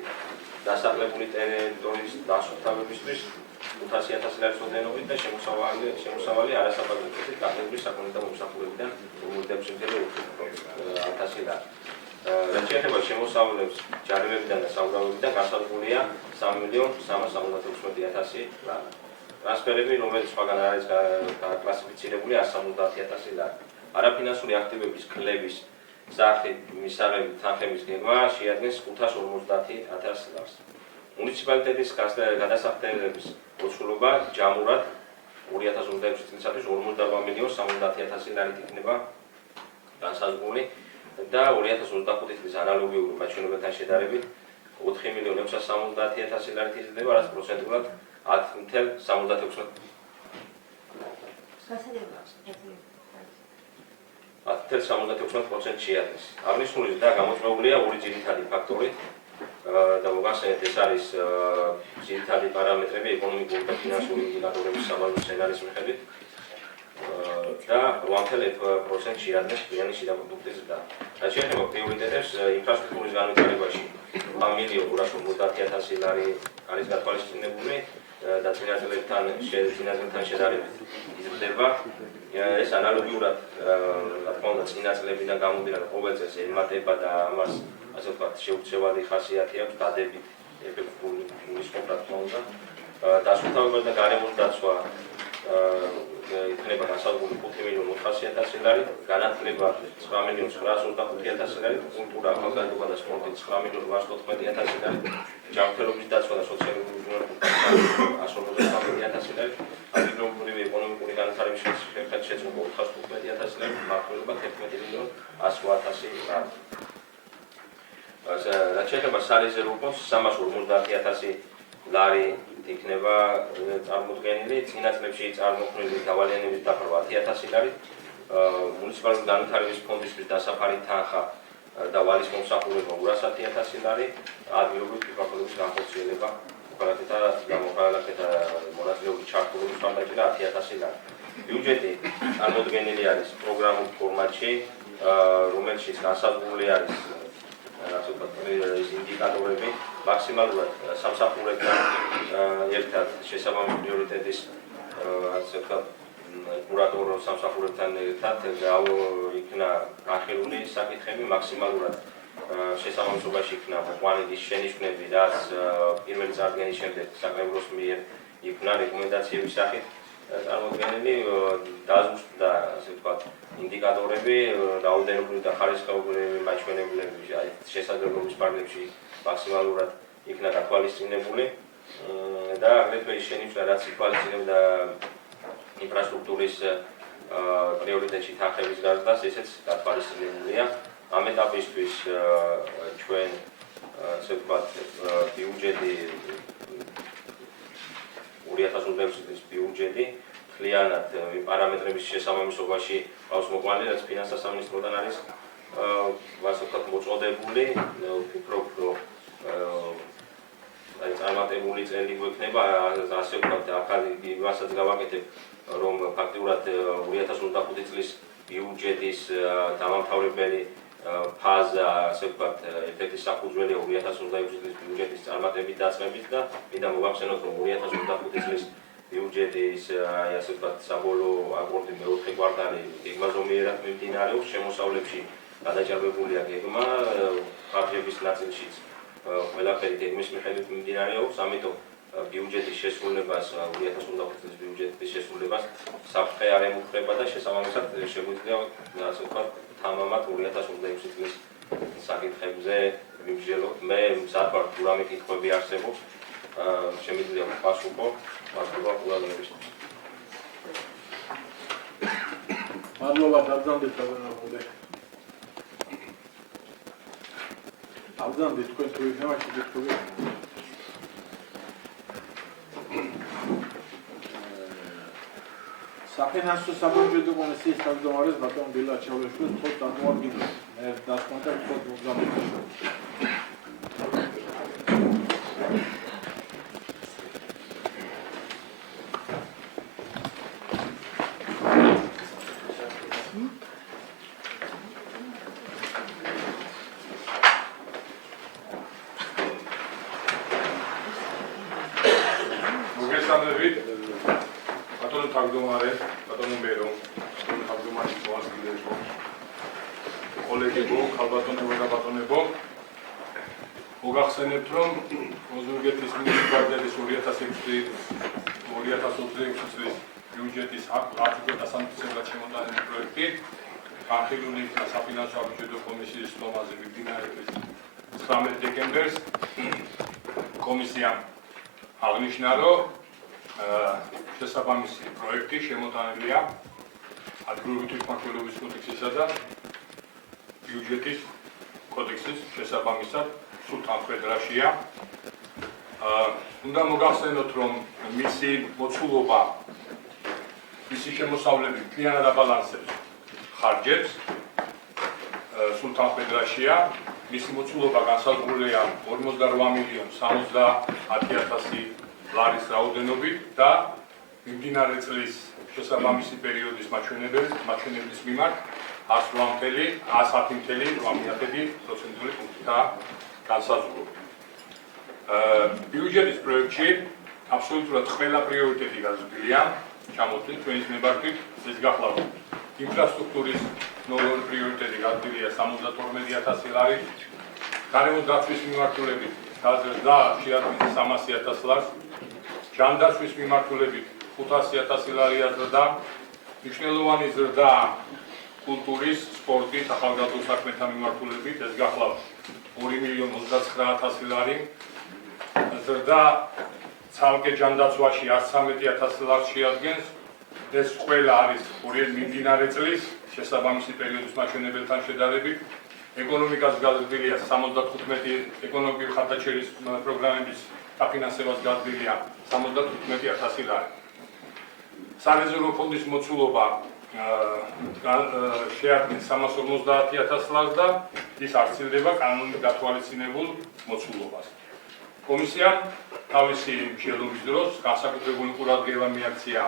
დასახლებული ტერიტორიის დასუფთავებისთვის 500.000 ლარის ოდენობით და შემოსავალი არასაბაზრო კატეგორიის საკუთრებისა მომსახურებიდან 56.400 ლარი. რაც შეეხება შემოსავლებს ჯარიმებიდან და სამგრავებიდან განსაზღვრულია 3.376.000 ლარი. ტრანსფერები, რომელიც სხვაგან არის გაკლასიფიცირებული 170.000 ლარი. არაფინანსური აქტივების კლების სახით მისაღები თანხების გეგმა შეადგენს 550.000 ლარს. მუნიციპალიტეტის გადასახადების მოცულობა ჯამურად 2026 წლისათვის 48,070,000 ლარით იქნება განსაზღვრული და 2025 წლის ანალოგიური მაჩვენებებთან შედარებით 4,670,000 ლარით იზრდება, რაც პროცენტულად 10,76% 10,76% შეადგენს. აღნიშნული და გამოწვეულია ორი ძირითადი ფაქტორი და მოგახსენეთ ეს არის ძირითადი პარამეტრები ეკონომიკური და ფინანსური ინდიკატორების საბაზრო სცენარის მიხედვით და 8,1% შეადგენს გვიანი შიდა პროდუქტის ზრდა. რაც შეეხება პრიორიტეტებს ინფრასტრუქტურის განვითარებაში 3,250,000 ლარი არის გათვალისწინებული და წინასწრებთან შედარებით იზრდება. ეს ანალოგიურად რა თქმა უნდა წინასწრებიდან გამომდინარე ყოველ წელს ემატება და ამას ასე ვთქვათ შეუცვლელი ხასიათი აქვს დადებით ეფექტური მისყოფა რა თქმა უნდა დასუფთავება და გარემოს დაცვა იქნება განსაზღვრული 5,400,000 ლარი, განათლება 9,925,000 ლარი, კულტურა, ახალგაზრდობა და სპორტი 9,814,000 ლარი, ჯანმრთელობის დაცვა და სოციალური უზრუნველყოფა 150,000 ლარი, ადგილობრივი ეკონომიკური განვითარების შეცვლილება 415,000 ლარი, მმართველობა 11,100,000 ლარი. რაც შეეხება სარეზერვო ფონდს 350,000 ლარი იქნება წარმოდგენილი, წინა წლებში წარმოქმნილი გავალიანების დაფარვა 10,000 ლარი, მუნიციპალური განვითარების ფონდისთვის დასაფარი თანხა და ვალის მომსახურება 210,000 ლარი, ადგილობრივი ფიქრობების განხორციელება მოქალაქეთა და მოქალაქეთა მონაწილეობის ჩართულობის ხარჯი 10,000 ლარი. ბიუჯეტი წარმოდგენილი არის პროგრამულ ფორმატში, რომელშიც განსაზღვრული არის ინდიკატორები მაქსიმალურად სამსახურებთან ერთად შესაბამისი პრიორიტეტის ასე ვთქვათ კურატორ სამსახურებთან ერთად იქნა განხილული საკითხები მაქსიმალურად შესაბამისობაში იქნა ყვანილის შენიშვნები, რაც პირველი წარდგენის შემდეგ საკრებულოს მიერ იქნა რეკომენდაციების სახით წარმოდგენილი დაზუსტდა ასე ვთქვათ ინდიკატორები რაოდენობრივი და ხარისხობრივი მაჩვენებლები შესაძლებლობის ფარგლებში მაქსიმალურად იქნა გათვალისწინებული და აგრეთვე ის შენიშვნა რაც ითვალისწინებდა ინფრასტრუქტურის პრიორიტეტში თანხების გაზრდას ესეც გათვალისწინებულია. ამ ეტაპისთვის ჩვენ ასე ვთქვათ ბიუჯეტი 2026 წლის ბიუჯეტი მთლიანად პარამეტრების შესაბამისობაში ყავს მოყვანილი, რაც ფინანსთა სამინისტროდან არის ასე ვთქვათ მოწოდებული, ვფიქრობ, რომ წარმატებული წელი გვექნება, ასე ვთქვათ, ახალი იმასაც გავაკეთებ, რომ ფაქტიურად 2025 წლის ბიუჯეტის დამამთავრებელი ფაზა, ასე ვთქვათ, ეფექტის საფუძველია 2026 წლის ბიუჯეტის წარმატებით დაწყებით და მინდა მოგახსენოთ, რომ 2025 წლის ბიუჯეტის ასე ვთქვათ, საბოლოო აკორდი მეოთხე კვარტალი გეგმაზომიერად მიმდინარეობს, შემოსავლებში გადაჭარბებულია გეგმა, ხარჯების ნაწილშიც ყველაფერი გეგმის მიხედვით მიმდინარეობს, ამიტომ ბიუჯეტის შესრულებას 2025 წლის ბიუჯეტის შესრულებას საფრთხე არ ემუქრება და შესაბამისად შეგვიძლია ასე ვთქვათ თამამად 2026 წლის საკითხებზე ვიმსჯელოთ. მე მზად ვარ თუ რამე კითხვები არსებობს, შემიძლია ვპასუხო, მადლობა ყურადღებისთვის. მადლობა დაბრძანდით დაბრძანებული. დაბრძანდით თქვენ თუ იქნება შეგეთქვი. საფინანსო საბიუჯეტო კომისიის თავმჯდომარეს ბატონ ბილა ჩავლეშვილს თხოვს წარმოადგინა. მე დასკვნა თქოს მოგზაურობა. მოგახსენებთ, რომ ოზურგეთის მუნიციპალიტეტის 2026 წლის ბიუჯეტის აქტიურად დასამტკიცებლად შემოტანილი პროექტი განხილული იქნა საფინანსო საბიუჯეტო კომისიის სტომაზე მიმდინარეობის 19 დეკემბერს კომისიამ აღნიშნა, რომ შესაბამისი პროექტი შემოტანილია ადგილობრივი თვითმმართველობის კოდექსისა და ბიუჯეტის კოდექსის შესაბამისად სულ თანხმდრაშია. უნდა მოგახსენოთ, რომ მისი მოცულობა, მისი შემოსავლები მთლიანად აბალანსებს ხარჯებს, სულ თანხმდრაშია. მისი მოცულობა განსაზღვრულია 48,70,000 ლარის რაოდენობით და მიმდინარე წლის შესაბამისი პერიოდის მაჩვენებლის მიმართ 110,8% პუნქტითაა განსაზღვრული. ბიუჯეტის პროექტში აბსოლუტურად ყველა პრიორიტეტი გაზრდილია, ჩამოთვლით ჩვენის ნებართვით, ეს გახლავთ ინფრასტრუქტურის ნორმალური პრიორიტეტი გაზრდილია 72,000 ლარი, გარემოს დაცვის მიმართულებით გაზრდა შეადგენს 300,000 ლარს, ჯანდაცვის მიმართულებით 500,000 ლარია ზრდა, მნიშვნელოვანი ზრდა კულტურის, სპორტის, ახალგაზრდულ საქმეთა მიმართულებით, ეს გახლავთ 2,29,000 ლარი, ზრდა ცალკე ჯანდაცვაში 113,000 ლარს შეადგენს, ეს ყველა არის მიმდინარე წლის შესაბამისი პერიოდის მაჩვენებელთან შედარებით. ეკონომიკას გაზრდილია 75 ეკონომიკური ხარდაჭერის პროგრამების დაფინანსებას გაზრდილია 75,000 ლარი. სარეზერვო ფონდის მოცულობა შეადგენს 350,000 ლარს და ის აღწევდება კანონით გათვალისწინებულ მოცულობას. კომისიამ თავისი მშენობის დროს განსაკუთრებული ყურადღება მიაქცია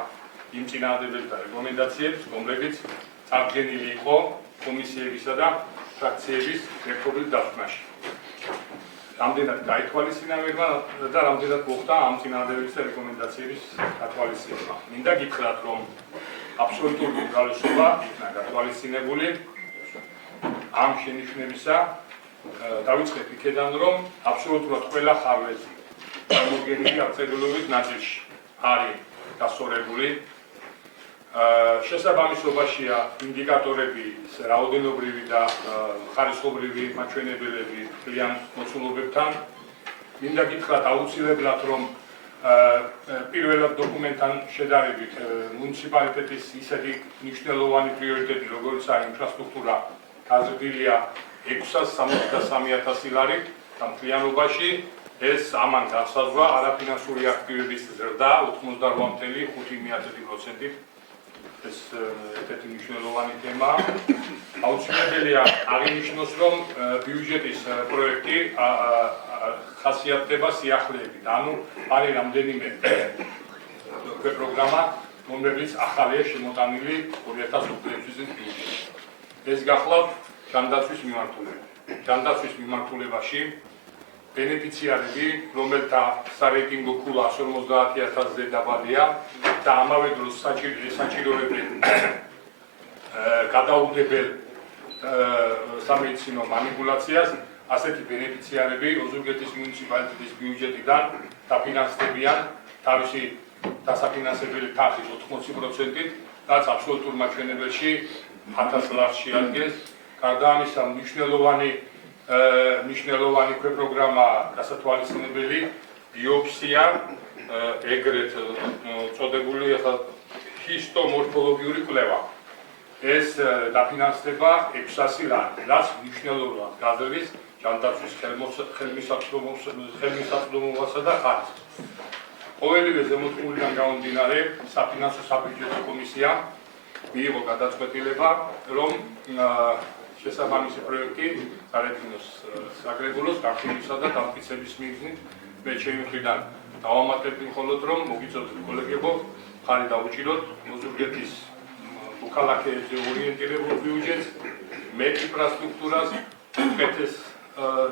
იმ წინააღმდეგთა რეკომენდაციებს, რომლებიც წარდგენილი იყო კომისიებისა და ფრაქციების ერთობლივ დახმაში. რამდენად გაითვალისწინა და რამდენად მოხდა ამ წინააღმდეგების რეკომენდაციების გათვალისწინება. მინდა გითხრათ, რომ აბსოლუტური უმრავლესობა იქნა გათვალისწინებული ამ შენიშვნებისა. დავიწყეთ იქედან, რომ აბსოლუტურად ყველა ხარვეზი წარმოდგენილი აღწერილობით ნაწილში არის გასწორებული. შესაბამისობაშია ინდიკატორები, რაოდენობრივი და ხარისხობრივი მაჩვენებელები მთლიან მოცულობებთან. მინდა გითხრათ აუცილებლად, რომ პირველად დოკუმენტთან შედარებით მუნიციპალიტეტის ისეთი მნიშვნელოვანი პრიორიტეტი, როგორიცაა ინფრასტრუქტურა, გაზრდილია 663,000 ლარი და მთლიანობაში ეს ამან განსაზღვრა არაფინანსური აქტივების ზრდა 88,5%. ეს ერთ-ერთი მნიშვნელოვანი თემაა. აუცილებელია აღინიშნოს, რომ ბიუჯეტის პროექტი ხასიათდება სიახლეებით, ანუ არის რამდენიმე პროგრამა, რომლებიც ახალია შემოტანილი 2025 წლის ბიუჯეტში. ეს გახლავთ ჯანდაცვის მიმართულება. ჯანდაცვის მიმართულებაში ბენეფიციარები, რომელთა სარეიტინგო ქულა 50,000-ზე დაბალია და ამავე დროს საჭიროებენ გადაუდებელ სამედიცინო მანიპულაციას, ასეთი ბენეფიციარები ოზურგეთის მუნიციპალიტეტის ბიუჯეტიდან დაფინანსდებიან თავისი დასაფინანსებელი თანხის 80%-ით, რაც აბსოლუტურ მაჩვენებელში 1000 ლარს შეადგენს. გარდა ამისა, მნიშვნელოვანი პროგრამა გასათვალისწინებელი ბიოფსია, ეგრეთ წოდებული ჰისტომორფოლოგიური კვლევა. ეს დაფინანსდება 600 ლარი, რაც მნიშვნელოვნად გაძლევს ჯანდაცვის ხელმისაწვდომობასა და ხარისხს. ყოველივე ზემოთქმულიდან გამომდინარე, საფინანსო საბიუჯეტო კომისიამ მიიღო გადაწყვეტილება, რომ შესაბამისი პროექტი სარეიტინგოს საკრებულოს გახსნისა და დამტკიცების მიზნით მე ჩემი მხრიდან დავამატებ მხოლოდ, რომ მოგიწოდეთ კოლეგებო, ხარი დაუჭიროთ ოზურგეთის მოქალაქეებზე ორიენტირებულ ბიუჯეტს, მეტ ინფრასტრუქტურას, უკეთეს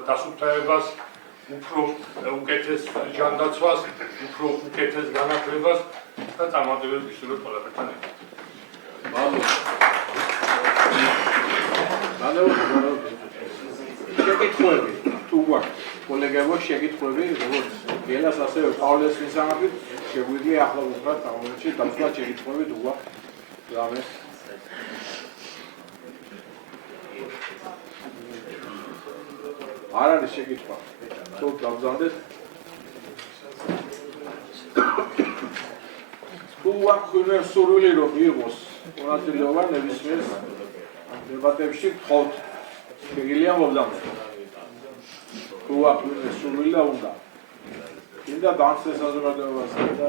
დასუფთავებას, უფრო უკეთეს ჯანდაცვას, უფრო უკეთეს განათლებას და წარმატებებს ვისურვებ ყველაფერთან ერთად. შეკითხვები თუ გვაქვს კოლეგებო, შეკითხვები როგორც გელას ასევე პავლეს მისამართით შეგვიძლია ახლა ვუყრათ გამომეთში დავსვათ შეკითხვები თუ გვაქვს რამეს არ არის შეკითხვა თუ გავზავდეთ თუ აქვს სურვილი რომ იყოს მონაწილეობა ნებისმიერ დებატებში გთხოვთ შეგიძლია მოგზავნოთ თუ აქვს სურვილი და უნდა კიდევ დაანცეს საზოგადოებას და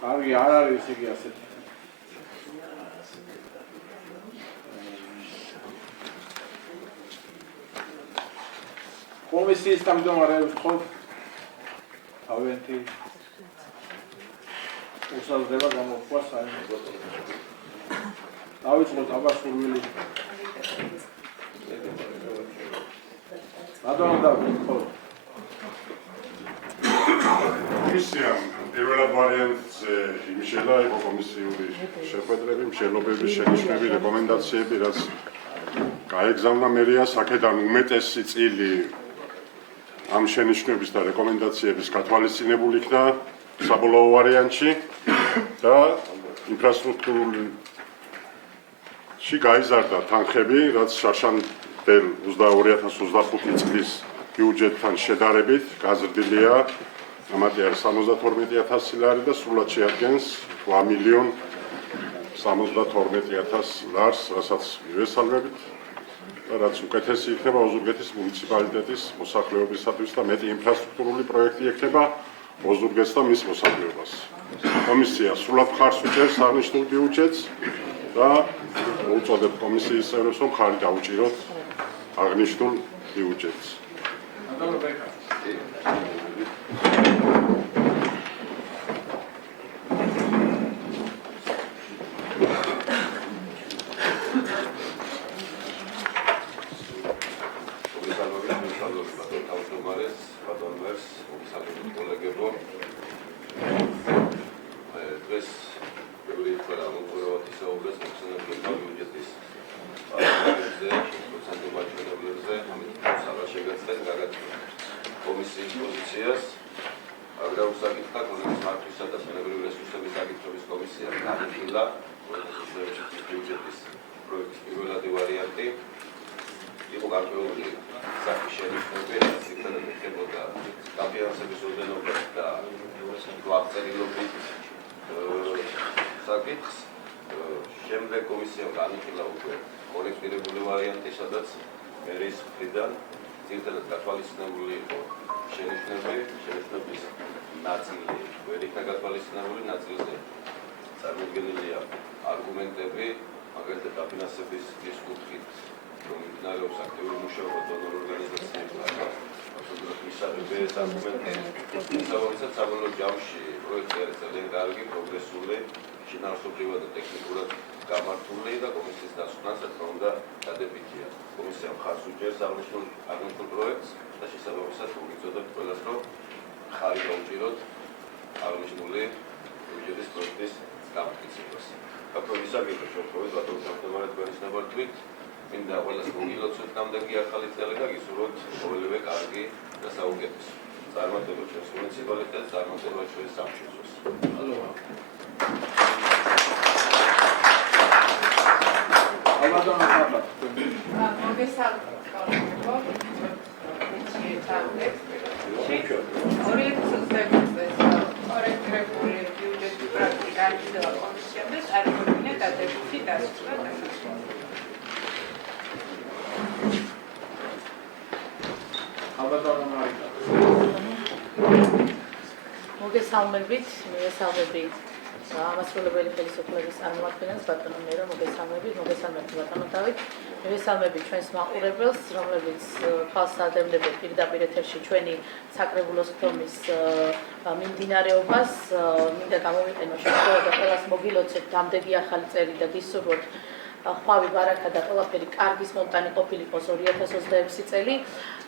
კარგი არ არის ესე იგი ასეთი კომისიის თავმჯდომარეს ვთხოვ თავიანთი უსაზრდება გამოყვა საიმედო დავიწყოთ აბა სურვილი ბატონო დავიწყოთ კომისიამ პირველად ვარიანტზე იმშელა იყო კომისიური შეხვედრები, მშენებლობის შენიშვნები, რეკომენდაციები, რაც გაეგზავნა მერიას აქედან უმეტესი წილი ამ შენიშვნების და რეკომენდაციების გათვალისწინებული იქნა საბოლოო ვარიანტში და ინფრასტრუქტურაში გაიზარდა თანხები, რაც შარშანდელ 22.2025 წლის ბიუჯეტთან შედარებით გაზრდილია ამათი არის 72.000 ლარი და სრულად შეადგენს 8.072.000 ლარს, რასაც მივესალმებით და რაც უკეთესი იქნება ოზურგეთის მუნიციპალიტეტის მოსახლეობისათვის და მეტი ინფრასტრუქტურული პროექტი ექნება ოზურგეთს და მის მოსახლეობას. კომისია სრულად მხარს უჭერს აღნიშნულ ბიუჯეტს და უწოდებ კომისიის წევრებს, რომ მხარი დაუჭიროთ აღნიშნულ ბიუჯეტს. შემდეგ კომისიამ განიხილა უკვე კორექტირებული ვარიანტი, სადაც მერის მხრიდან ძირითადად გათვალისწინებული იყო შენიშვნების ნაწილი ვერ იქნა გათვალისწინებული, ნაწილზე წარმოდგენილია არგუმენტები, მაგალითად დაფინანსების კუთხით, რომ მიმდინარეობს აქტიური მუშაობა დონორ ორგანიზაციებთან. მისაღები ეს არგუმენტი, შესაბამისად საბოლოო ჯამში პროექტი არის ძალიან კარგი, პროგრესული, შინაარსობრივად და ტექნიკურად გამართული და კომისიის დასკვნას რა თქმა უნდა დადებითია. კომისია მხარს უჭერს აღნიშნულ პროექტს და შესაბამისად მოგიწოდებთ ყველას, რომ მხარი გაუჭიროთ აღნიშნული ბიუჯეტის პროექტის დამტკიცებას. ბატონო ისაგებო შევხვდებით ბატონო თავმჯდომარე თქვენის ნებართვით, მინდა ყველას მოგილოცოთ ნამდვილი ახალი წელი და გისურვოთ ყოველივე კარგი და საუკეთესო. წარმატებებს ჩვენს მუნიციპალიტეტს, წარმატებებს ჩვენს სამშობლოს. მოგესალმებით, ამასრულებელი ხელისუფლების წარმომადგენელს ბატონო მერო მოგესალმებით ბატონო დავით, მოგესალმებით ჩვენს მაყურებელს, რომლებიც თვალს ადევნებენ პირდაპირ ეთერში ჩვენი საკრებულოს ფორმის მიმდინარეობას. მინდა გამოვიყენო შემთხვევა და ყველას მოგილოცეთ დამდეგი ახალი წელი და გისურვოთ ხვავი ბარაკა და ყველაფერი კარგის მომტანი ყოფილიყოს 2026 წელი.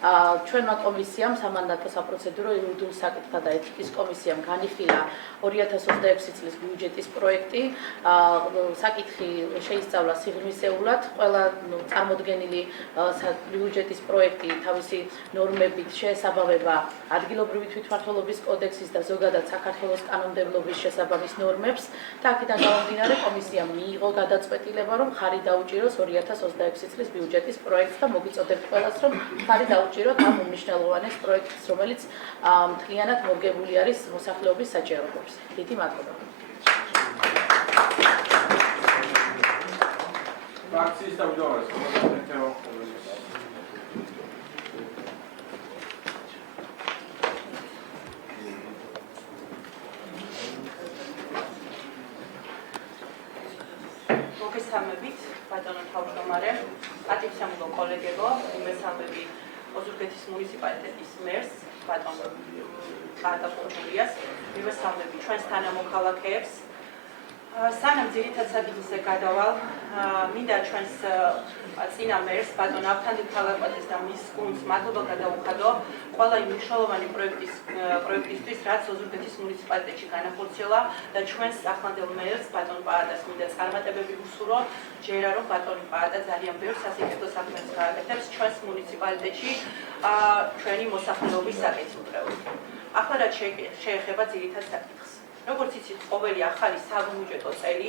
ჩვენმა კომისიამ, სამანდატო საპროცედურო იურიდიულ საკითხთა და ეთიკის კომისიამ განიხილა 2026 წლის ბიუჯეტის პროექტი. საკითხი შეისწავლა სიღრმისეულად, ყველა წარმოდგენილი ბიუჯეტის პროექტი თავისი ნორმებით შეესაბამება ადგილობრივი თვითმმართველობის კოდექსის და ზოგადად საქართველოს კანონმდებლობის შესაბამის ნორმებს და აქედან გამომდინარე კომისიამ მიიღო გადაწყვეტილება, რომ ხარი დაუჭიროს 2026 წლის ბიუჯეტის პროექტს და მოგიწოდებთ ყველას, რომ ხარი დაუჭიროთ ამ უმნიშვნელოვანეს პროექტს, რომელიც მთლიანად მორგებული არის მოსახლეობის საჭიროებებს. დიდი მადლობა. ფრაქციის თავმჯდომარეს მოგვიანებით მოგესალმებით, ბატონო თავმჯდომარე, პატივსამულო კოლეგებო, მოგესალმები ოზურგეთის მუნიციპალიტეტის მერს, ბატონ კატაკურიას, მოგესალმები ჩვენს თანამოქალაქეებს. სანამ ძირითად საკითხზე გადავალ, მინდა ჩვენს წინა მერს, ბატონ ავთანდილ თალაკვაძეს და მის გუნდს მადლობა გადაუხადო ყველა იმ მნიშვნელოვანი პროექტისთვის, რაც ოზურგეთის მუნიციპალიტეტში განახორციელა და ჩვენს ახლანდელ მერს, ბატონ პაადას მინდა წარმატებები ვუსურვო, ჯერა რომ ბატონი პაადა ძალიან ბევრ სასიკეთო საქმეს გააკეთებს ჩვენს მუნიციპალიტეტში ჩვენი მოსახლეობის საკითხებით. ახლა რაც შეეხება ძირითად საკითხს. როგორც იცით, ყოველი ახალი საბიუჯეტო წელი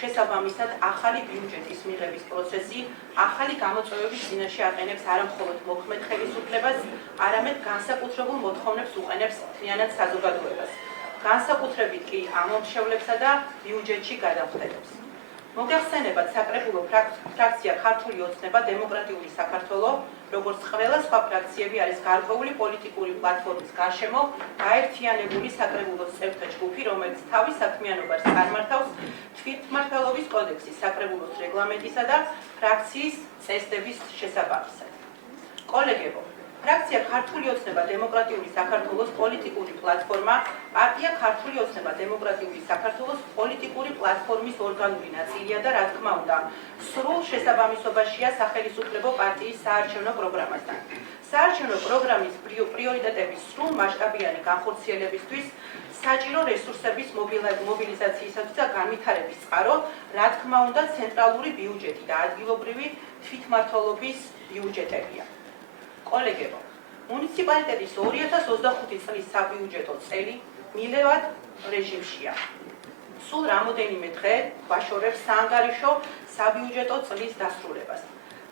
შესაბამისად ახალი ბიუჯეტის მიღების პროცესი ახალი გამოწვევების წინაშე აყენებს არა მხოლოდ მოქმედ ხელისუფლებას, არამედ განსაკუთრებულ მოთხოვნებს უყენებს მთლიანად საზოგადოებას. განსაკუთრებით კი ამომრჩევლებსა და ბიუჯეტში გადამხდელებს. მოგახსენებათ საკრებულო ფრაქცია ქართული ოცნება დემოკრატიული საქართველო, როგორც ყველა სხვა ფრაქციები არის გარკვეული პოლიტიკური პლატფორმის გარშემო გაერთიანებული საკრებულოს წევრთა ჯგუფი, რომელიც თავის საქმიანობას წარმართავს თვითმმართველობის კოდექსის, საკრებულოს რეგლამენტისა და ფრაქციის წესდების შესაბამისად. კოლეგებო, ფრაქცია ქართული ოცნება დემოკრატიული საქართველოს პოლიტიკური პლატფორმა, პარტია ქართული ოცნება დემოკრატიული საქართველოს პოლიტიკური პლატფორმის ორგანული ნაწილია და რა თქმა უნდა, სრულ შესაბამისობაშია სახელმწიფო პარტიის საარჩევნო პროგრამასთან. საარჩევნო პროგრამის პრიორიტეტების სრულ მასშტაბიანი განხორციელებისთვის საჭირო რესურსების მობილიზაციისათვის და განვითარების წყარო, რა თქმა უნდა, ცენტრალური ბიუჯეტი და ადგილობრივი თვითმმართველობის ბიუჯეტებია. კოლეგებო, მუნიციპალიტეტის 2025 წლის საბიუჯეტო წელი მილევად რეჟიმშია. სულ რამოდენიმე დღე გვაშორებს საანგარიშო საბიუჯეტო წლის დასრულებას.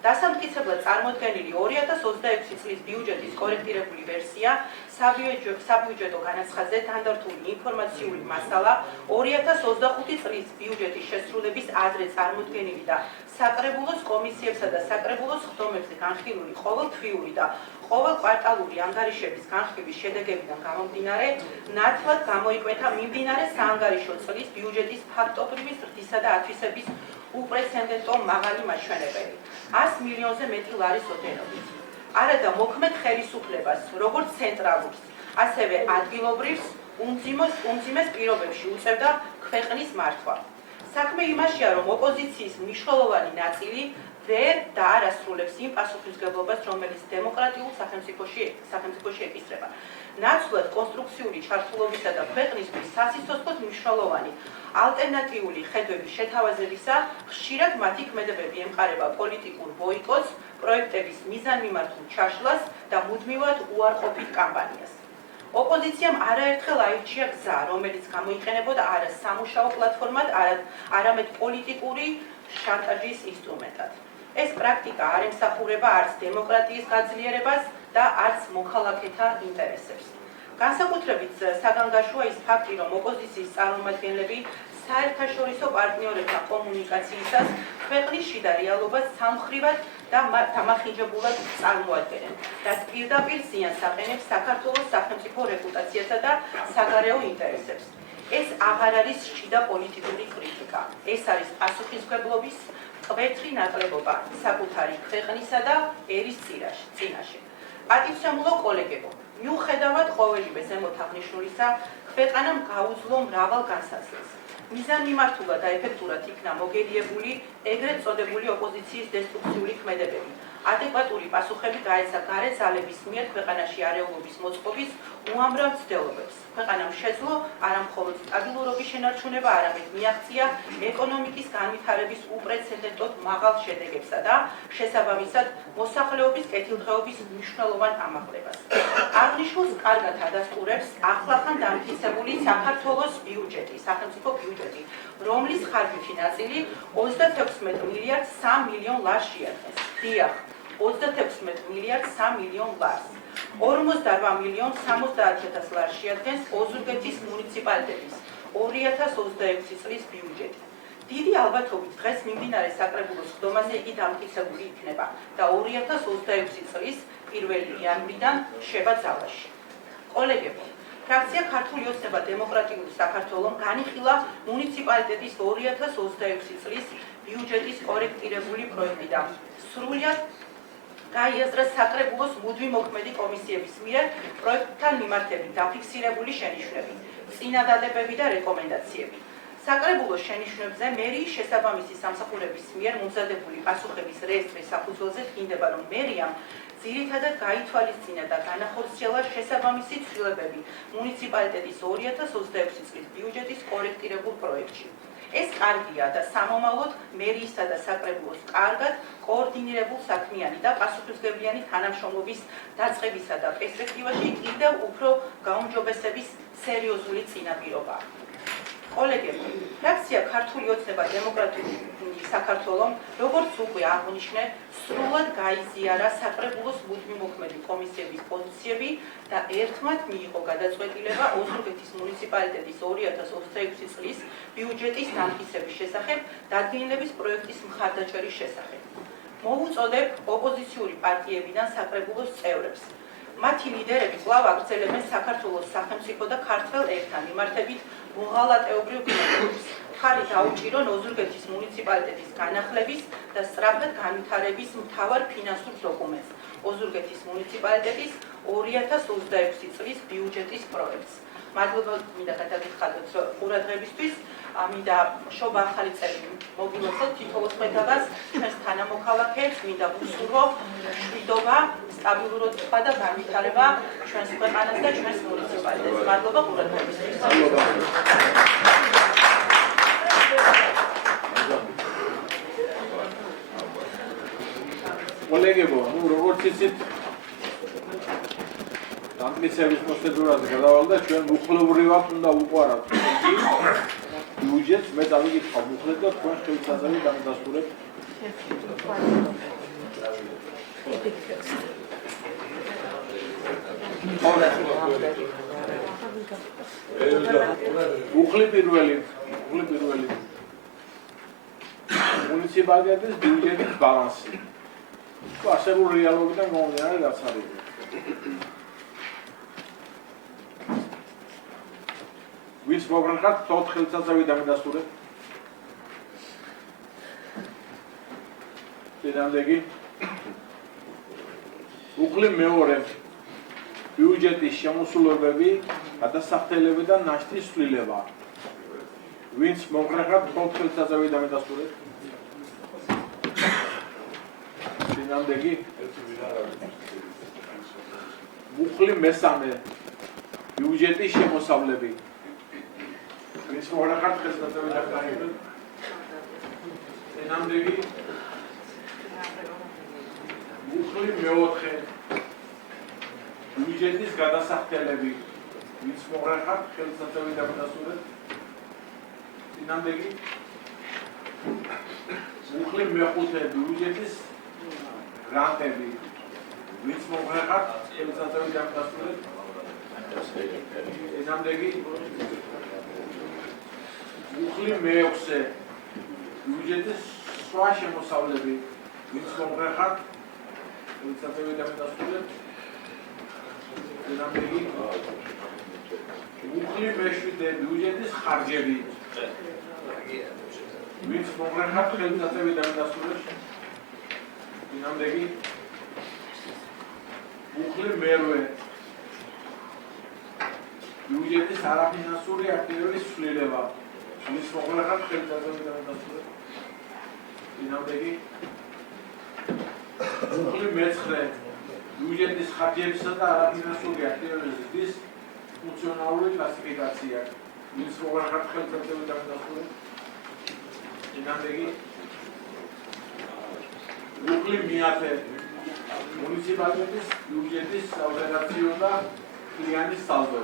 დასამტკიცებლად წარმოდგენილი 2026 წლის ბიუჯეტის კორექტირებული ვერსია საბიუჯეტო განაცხადზე დანდართული ინფორმაციული მასალა 2025 წლის ბიუჯეტის შესრულების ადრე წარმოდგენილი და საკრებულოს კომისიებსა და საკრებულოს ხდომებზე განხილული ყოველთვიური და ყოველკვარტალური ანგარიშების განხილვის შედეგებიდან გამომდინარე, ნათლად გამოიკვეთა მიმდინარე საანგარიშო წლის ბიუჯეტის ფაქტობრივი ზრდისა და ათვისების უპრეცედენტო მაღალი მაჩვენებელი 100 მილიონზე მეტი ლარის ოდენობით. არადა მოქმედ ხელისუფლებას, როგორც ცენტრალურს, ასევე ადგილობრივს უმძიმეს პირობებში უწევდა ქვეყნის მართვა. საქმე იმაშია, რომ ოპოზიციის მნიშვნელოვანი ნაწილი ვერ და არ ასრულებს იმ პასუხისმგებლობას, რომელიც დემოკრატიულ სახელმწიფოში ეკისრება. ნაცვლად კონსტრუქციული ჩართულობისა და ქვეყნისთვის სასიცოცხლოდ მნიშვნელოვანი ალტერნატიული ხედვების შეთავაზებისა, ხშირად მათი ქმედებები ემყარება პოლიტიკურ ბოიკოტს, პროექტების მიზანმიმართულ ჩაშლას და მუდმივად უარყოფით კამპანიას. ოპოზიციამ არაერთხელ აირჩია გზა, რომელიც გამოიყენებოდა არა სამუშაო პლატფორმად, არამედ პოლიტიკური შანტაჟის ინსტრუმენტად. ეს პრაქტიკა არ ემსახურება არც დემოკრატიის გაძლიერებას და არც მოქალაქეთა ინტერესებს. განსაკუთრებით საგანგაშოა ის ფაქტი, რომ ოპოზიციის წარმომადგენლები საერთაშორისო პარტნიორებთან კომუნიკაციისას ქვეყნის შიდა რეალობას სამხრივად და დამახინჯებულად წარმოადგენენ, რაც პირდაპირ ზიანს აყენებს საქართველოს სახელმწიფო რეპუტაციასა და საგარეო ინტერესებს. ეს აღარ არის შიდა პოლიტიკური კრიტიკა, ეს არის პასუხისმგებლობის მკვეთრი ნაკლებობა საკუთარი ქვეყნისა და ერის წინაშე. პატივსამულო კოლეგებო, მიუხედავად ყოველივე ზემოთ აღნიშნულისა, ქვეყანამ გაუძლო მრავალ განსაზღვრებას. მიზანმიმართულად და ეფექტურად იქნა მოგერიებული ეგრეთ წოდებული ოპოზიციის დესტრუქციული ქმედებები. ადეკვატური პასუხები გაეცა გარე ძალების მიერ ქვეყანაში არეულობის მოწყობის უამრავ მცდელობებს. ქვეყანამ შეძლო არა მხოლოდ სტაბილურობის შენარჩუნება, არამედ მიაღწია ეკონომიკის განვითარების უპრეცედენტოდ მაღალ შედეგებსა და შესაბამისად მოსახლეობის კეთილდღეობის მნიშვნელოვან ამაღლებას. აღნიშნულს კარგად ადასტურებს ახლახან დამტკიცებული საქართველოს ბიუჯეტი, სახელმწიფო ბიუჯეტი, რომლის ხარჯვითი ნაწილი 36 მილიარდ 3 მილიონ ლარს შეადგენს. დიახ, 36 მილიარდ 3 მილიონ ლარს. 48 მილიონ 70,000 ლარს შეადგენს ოზურგეთის მუნიციპალიტეტის 2026 წლის ბიუჯეტი. დიდი ალბათობით დღეს მიმდინარე საკრებულოს სხდომაზე იგი დამტკიცებული იქნება და 2026 წლის 1 იანვრიდან შევა ძალაში. კოლეგებო, ფრაქცია ქართული ოცნება დემოკრატიული საქართველოს განიხილა მუნიციპალიტეტის 2026 წლის ბიუჯეტის კორექტირებული პროექტი და სრულად გაიაზრა საკრებულოს მუდმივმოქმედი კომისიების მიერ პროექტთან მიმართებით დაფიქსირებული შენიშვნები, წინადადებები და რეკომენდაციები. საკრებულოს შენიშვნებზე მერიის შესაბამისი სამსახურების მიერ მომზადებული პასუხების რეესტრის საფუძველზე თქმდება, რომ მერიამ ძირითადად გაითვალისწინა და განახორციელა შესაბამისი ცვლილებები მუნიციპალიტეტის 2026 წლის ბიუჯეტის კორექტირებულ პროექტში. ეს კარგია და სამომავლოდ მერიისა და საკრებულოს კარგად კოორდინირებულ საქმიანი და პასუხისმგებლიანი თანამშრომლობის დაწყებისა და პერსპექტივაში კიდევ უფრო გაუმჯობესების სერიოზული წინაპირობაა. კოლეგებო, ფრაქცია ქართული ოცნება დემოკრატიული საქართველოს, როგორც უკვე აღნიშნე, სრულად გაიზიარა საკრებულოს მუდმივმოქმედი კომისიების პოზიციები და ერთმად მიიღო გადაწყვეტილება ოზურგეთის მუნიციპალიტეტის 2026 წლის ბიუჯეტის დამტკიცების შესახებ დადგენილების პროექტის მხარდაჭერის შესახებ. მოვუწოდებ ოპოზიციური პარტიებიდან საკრებულოს წევრებს. მათი ლიდერები კვლავ აგრძელებენ საქართველოს სახელმწიფო და ქართველ ერთან მიმართებით მოღალატეობრივ გზნობას. ხარი დაუჭირონ ოზურგეთის მუნიციპალიტეტის განახლების და სწრაფად განვითარების მთავარ ფინანსურ დოკუმენტს, ოზურგეთის მუნიციპალიტეტის 2026 წლის ბიუჯეტის პროექტს. მადლობა მინდა გადაგიხადოთ ყურადღებისთვის, მინდა შობა ახალი წელი მოგილოცოთ თითოეულ ყველას, ჩვენს თანამოქალაქეებს, მინდა ვუსურვო მშვიდობა, სტაბილურობა და განვითარება ჩვენს ქვეყანას და ჩვენს მუნიციპალიტეტს. მადლობა ყურადღებისთვის. კოლეგებო, როგორც იცით, დამტკიცების პროცედურაზე გადავალ და ჩვენ უხლებრივად უნდა უყაროთ ბიუჯეტს, მე დავიკითხავ უხლებ და თქვენ ხელსაძლევი დამადასტურებთ. უხლი პირველი მუნიციპალიტეტის ბიუჯეტის ბალანსი. არსებულ რეალობიდან გამომდინარე გაცარიელია. ვის მოგრახათ თოთ ხელსაძლევი დამადასტურებთ? წინამდეგი უხლი მეორე ბიუჯეტის შემოსულობები გადასახდელები და ნაშთის ცვლილება. ვინც მოგრახათ თოთ ხელსაძლევი დამადასტურებთ? წინამდეგი უხლი მესამე ბიუჯეტის შემოსავლები. ვინც მოგრახათ ხელსაძლევი დამადასტურებთ? წინამდეგი უხლი მეოთხე ბიუჯეტის გადასახდელები. ვინც მოგრახათ ხელსაძლევი დამადასტურებთ? წინამდეგი უხლი მეხუთე ბიუჯეტის გრანტები. ვინც მოგრახათ ხელსაძლევი დამადასტურებთ? წინამდეგი უხლი მეექვსე ბიუჯეტის სხვა შემოსავლები. ვინც მოგრახათ ხელსაძლევი დამადასტურებთ? წინამდეგი უხლი მეშვიდე ბიუჯეტის ხარჯები. ვინც მოგრახათ ხელსაძლევი დამადასტურებთ? წინამდეგი უხლი მერვე ბიუჯეტის არაფინანსური აქტივების ცვლილება. ვინც მოგრახათ ხელსაძლევი დამადასტურებთ? წინამდეგი მუხლი მეცხრე ბიუჯეტის ხარჯებისა და არაფინანსური აქტივობების ფუნქციონალური კლასიფიკაცია. ის მოგახართ ხელმწიფეები დამტახული. დინამიკი მუხლი მიათე მუნიციპალიტეტის ბიუჯეტის ოპერაციო და კლიანის სალდო.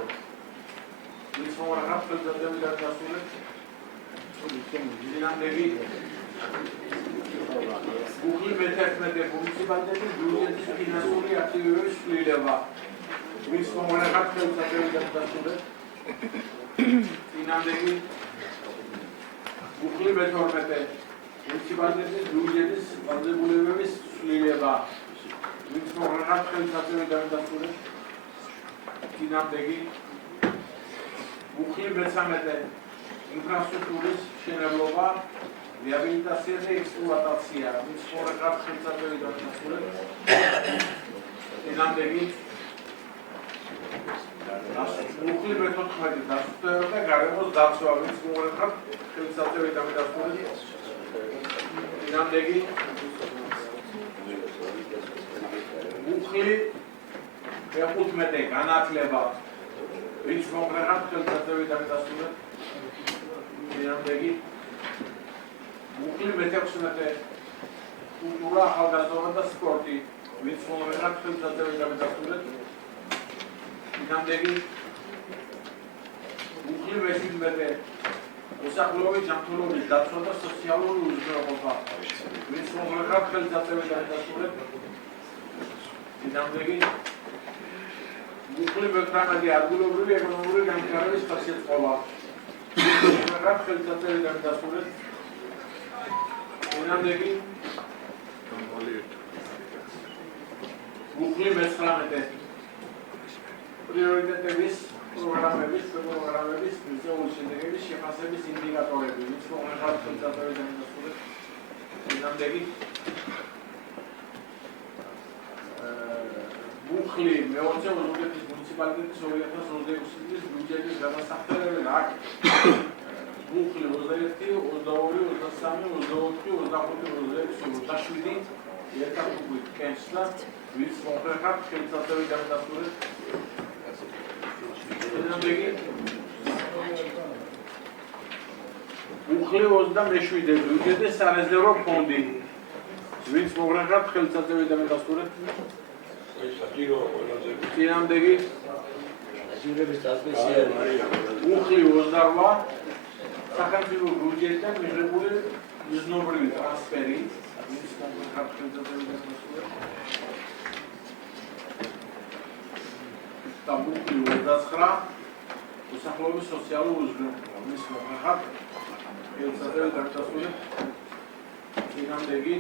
ის მოგახართ ხელმწიფეები დამტახული. დინამიკი მუხლი მეთერთმეტე მუნიციპალიტეტის ბიუჯეტის ფინანსური აქტივობების ცვლილება. ის მოგახართ ხელმწიფეები დამტახული. დინამიკი მუხლი მეთორმეტე მუნიციპალიტეტის ბიუჯეტის ვალდებულებების ცვლილება. ის მოგახართ ხელმწიფეები დამტახული. დინამიკი მუხლი მეცამეტე ინფრასტრუქტურის მშენებლობა, რეაბილიტაცია და ექსპლუატაცია. ის მოგახართ ხელმწიფეები დამტახული. დინამიკი მუხლი მეთოთხმეტე დასწრება და გარემოს დაცვა. ის მოგახართ ხელმწიფეები დამტახული. დინამიკი მუხლი მეხუთმეტე განათლება. ის მოგახართ ხელმწიფეები დამტახული. დინამიკი მუხლი მეთექვსმეტე კულტურა, ახალგაზრდობა და სპორტი. ის მოგახართ ხელმწიფეები დამტახული. დინამიკი მუხლი მეშვიდმეტე უსახლოვი ჯანმრთელობის დაცვა და სოციალური უზრუნველყოფა. ის მოგახართ ხელმწიფეები დამტახული. დინამიკი მუხლი მექვსმეტე ადგილობრივი ეკონომიკური განვითარების ხასიათყოფა. ის მოგახართ ხელმწიფეები დამტახული. დინამიკი მუხლი მეცხრამეტე პრიორიტეტების პროგრამების მიზნეული შედეგების შეფასების ინდიკატორები. ის მოგახართ ხელმწიფეები დამტახული. დინამიკი მუხლი მეოცე ოზურგეთის მუნიციპალიტეტის 2026 წლის ბიუჯეტის გადასახადებელი აქტი. მუხლი 21, 22, 23, 24, 25, 26, 27 ერთად კენს და ვის მოგახართ ხელმწიფეები დამტახული. დინამიკი მუხლი 27 ბიუჯეტის სარეზერვო ფონდი. ვის მოგახართ ხელმწიფეები დამტახული. დინამიკი მუხლი 28 სახელმწიფო ბიუჯეტიდან მიღებული მიზნობრივი ტრანსფერი. ვის მოგახართ ხელმწიფეები დამტახული. და მუხლი 29 უსახლოვების სოციალური უზრუნველყოფა. ვის მოგახართ ხელმწიფეები დამტახული. დინამიკი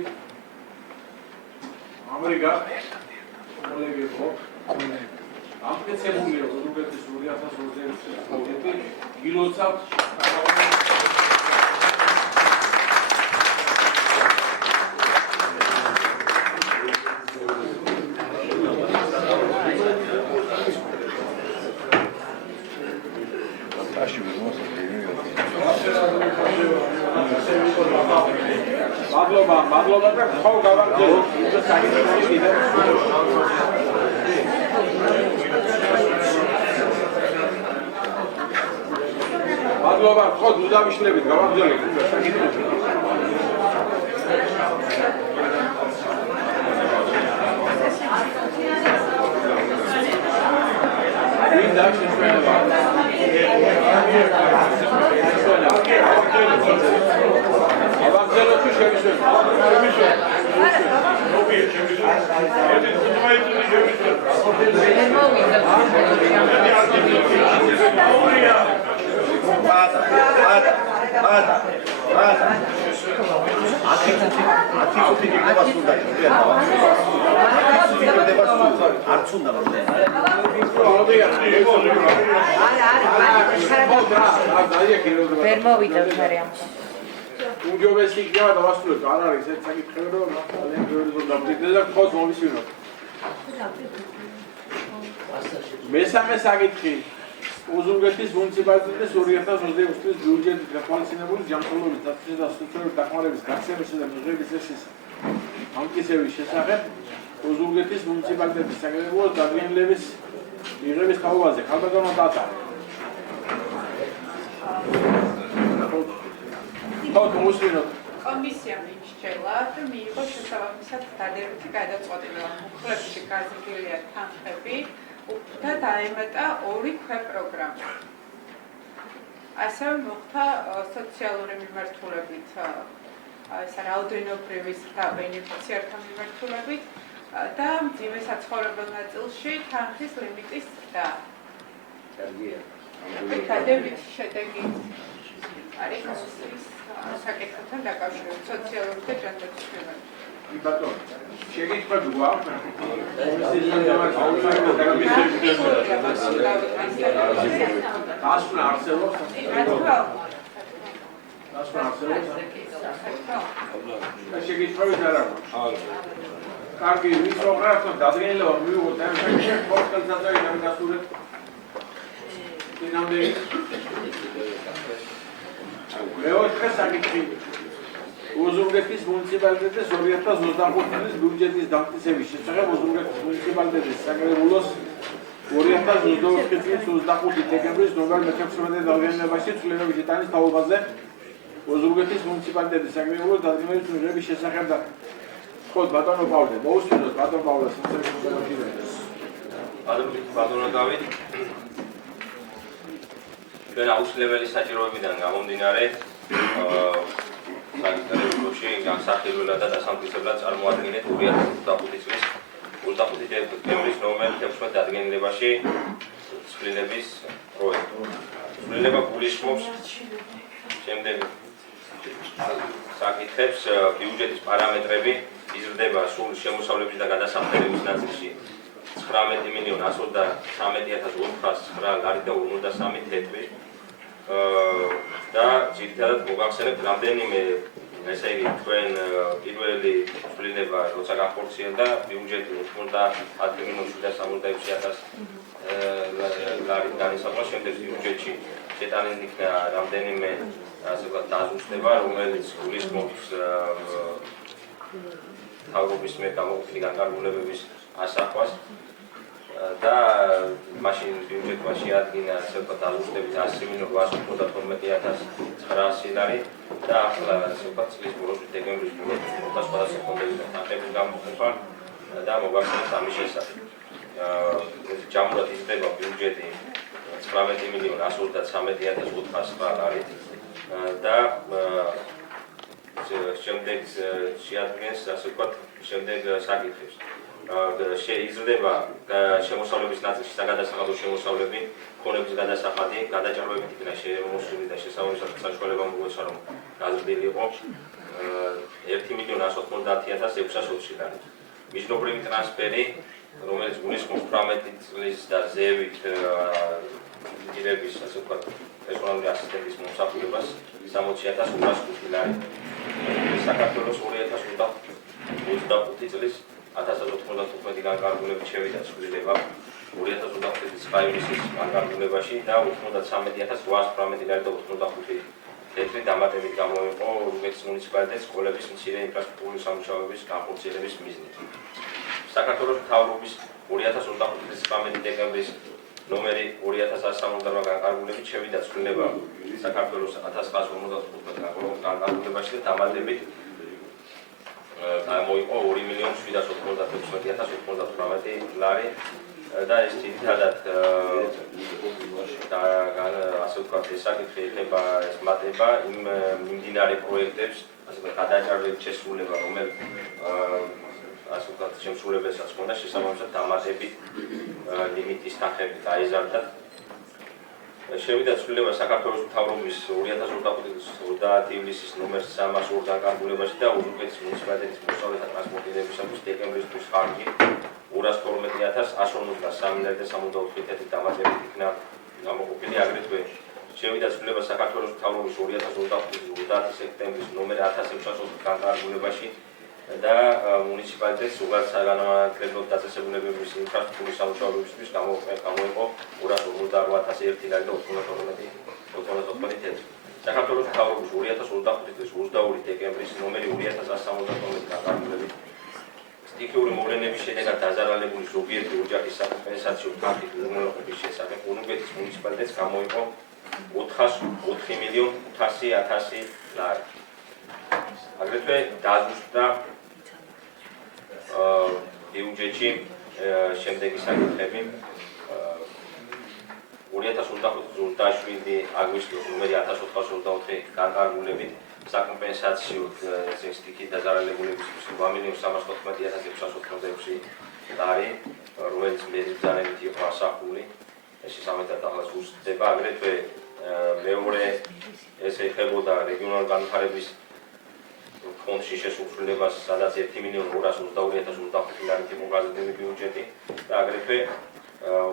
ამრიგა კოლეგებო ამტკიცებულია ოზურგეთის 2020 წლის ბიუჯეტი. გილოცავთ მადლობა და ხო გავაგზავნე. მადლობა, ხო დუდავიშლებით გავაგზავნე. ვერ მოვიდევ თარიამ. უჯობესი იქნება დავასრულებ, არ არის ეს საკითხები, რომ ძალიან ბევრი ზონა დამდგება და ხოთ მოვისმინოთ. მესამე საკითხი ოზურგეთის მუნიციპალიტეტის 2020 წლის ბიუჯეტის გათვალისწინებული ჯანმრთელობის დაცვისა და სოციალური დახმარების გაქცევისა და მიღების შესახებ. დამტკიცების შესახებ ოზურგეთის მუნიციპალიტეტის საკრებულოს დადგენილების მიღების თაობაზე. ხალბატონო ტაცა. მოუსმინოთ. კომისია მიიჩნევა და მიიღო შესაბამისად დადებითი გადაწყვეტილება. მუხლებში გაზრდილია თანხები და დაემატა 2 ქვეპროგრამა. ასევე მოხდა სოციალური მიმართულებით ეს რაოდენობრივის და ბენეფიციართა მიმართულებით და მძიმე საცხოვრებელ ნაწილში თანხის ლიმიტის ზრდა. დადებითი შედეგი არის საკითხებთან დაკავშირებით სოციალური და ჯანდაცვის მიმართულებით. ბატონო, შეგიტყვები გვაქვს? დასვნა არსებობს? დასვნა არსებობს? და შეგიტყვებით არ აქვს? კარგი, ვის პროგრამასთან დადგენილება მივიღოთ, ამ საკითხს პორტალზე დამგასურეთ. დინამდე მეოთხე საკითხი ოზურგეთის მუნიციპალიტეტის 2025 წლის ბიუჯეტის დამტკიცების შესახებ ოზურგეთის მუნიციპალიტეტის საკრებულოს 2024 წლის 25 დეკემბრის ნომერ 16 დადგენილებაში ცვლილებების ეტანის თაობაზე ოზურგეთის მუნიციპალიტეტის საკრებულოს დადგენილების მიღების შესახებ და ხო ბატონო პავლე მოусმინოთ ბატონო პავლე ბატონო დავით ჩვენ აუცილებელი საჭიროებიდან გამომდინარე საკითხებში განსახილველად და დასამტკიცებლად წარმოადგენთ 2025 წლის 25 დეკემბრის ნომერ 16 დადგენილებაში ცვლილების პროექტი. ცვლილება გულისხმობს შემდეგ საკითხებს ბიუჯეტის პარამეტრები იზრდება სულ შემოსავლების და გადასახადების ნაწილში 19,123,409 ლარი და 53 თეთრი და ძირითადად მოგახსენებთ რამდენიმე ესე იგი თქვენ პირველი ცვლილება როცა გახორციელდა ბიუჯეტი 90,766,000 ლარი განისაზღვრა შემდეგ ბიუჯეტში შეტანილი იქნა რამდენიმე ასე ვთქვათ დაზუსტება რომელიც გულისხმობს თავრობის მიერ გამოყოფილი განკარგულებების ასახვას და მაშინ ბიუჯეტმა შეადგინა ასე ვთქვათ დაზუსტებით 100,812,900 ლარი და ახლა ასე ვთქვათ წლის ბოლოს დეკემბრის ბოლოს სხვადასხვა ფონდების თანხების გამოყოფა და მოგახსენებთ ამის შესახებ. ჯამურად იზრდება ბიუჯეტი 19,123,409 ლარი და შემდეგ შეადგენს ასე ვთქვათ შემდეგ საკითხებს. იზრდება შემოსავლების ნაწილში საგადასახადო შემოსავლები, ქონების გადასახადი, გადაჭარბებით იქნა შემოსული და შესაბამისად საშუალება მოგვეცა რომ გაზრდილი იყო 1,190,620 ლარი. მიჯნობრივი ტრანსფერი, რომელიც გულისხმობს 18 წლის და ზევით პირების ასე ვთქვათ პერსონალური ასისტენტის მომსახურებას 60,205 ლარი. საქართველოს 2025 წლის 1095 განკარგულებით შევიდა ცვლილება 2025 წლის მაისის განკარგულებაში და 93,818 ლარი და 85 თეთრი დამატებით გამოიყო ოზურგეთის მუნიციპალიტეტის სკოლების მცირე ინფრასტრუქტურული სამუშაოების განხორციელების მიზნით. საქართველოს მთავრობის 2025 წლის 19 დეკემბრის ნომერი 2168 განკარგულებით შევიდა ცვლილება საქართველოს 1955 განკარგულებაში და დამატებით მოიყო 2,794,088 ლარი და ეს ძირითადად ასე ვთქვათ ეს საკითხი ეხება ეს მატება იმ მიმდინარე პროექტებს ასე ვთქვათ გადაჭარბებით შესრულება რომელიც ასე ვთქვათ შემსრულებელსაც ჰქონდა შესაბამისად დამატებით ლიმიტის თანხები დაიზარდა. შევიდა ცვლილება საქართველოს მთავრობის 2025 წლის 30 ივლისის ნომერ 302 განკარგულებაში და ოზურგეთის მუნიციპალიტეტის მოსწავლეთა ტრანსპორტირებისათვის დეკემბრის თვის ხარჯი 212,153 ლარი და 64 თეთრი დამატებით იქნა გამოყოფილი. აგრეთვე შევიდა ცვლილება საქართველოს მთავრობის 2025 წლის 30 სექტემბრის ნომერ 1604 განკარგულებაში და მუნიციპალიტეტს უღალატ საგანმანათლებლო დაწესებულებების ინფრასტრუქტურის სამუშაოებისთვის გამოიყო 248,001 ლარი და 92 თეთრი. საქართველოს მთავრობის 2025 წლის 22 დეკემბრის ნომერი 2170 განკარგულებით სტიქიური მოვლენების შედეგად დაზარალებული ზოგიერთი ოჯახის საკომპენსაციო ფაქტით უზრუნველყოფის შესახებ ულუგეთის მუნიციპალიტეტს გამოიყო 404.500.000 ლარი. აგრეთვე დაზუსტდა ბიუჯეტში შემდეგი საკითხები 2025-27 აგვისტოს ნომერი 1424 განკარგულებით საკომპენსაციო სტიქით დაზარალებულებისთვის 8.314.686 ლარი, რომელიც მედიცინებით იყო ასახული. ეს სამედად ახლა უწევდა აგრეთვე მეორე ეს ეხებოდა რეგიონალური განვითარების ფონდში შესრულებას, სადაც 1.222.025 ლარით იყო გაზრდილი ბიუჯეტი და აგრეთვე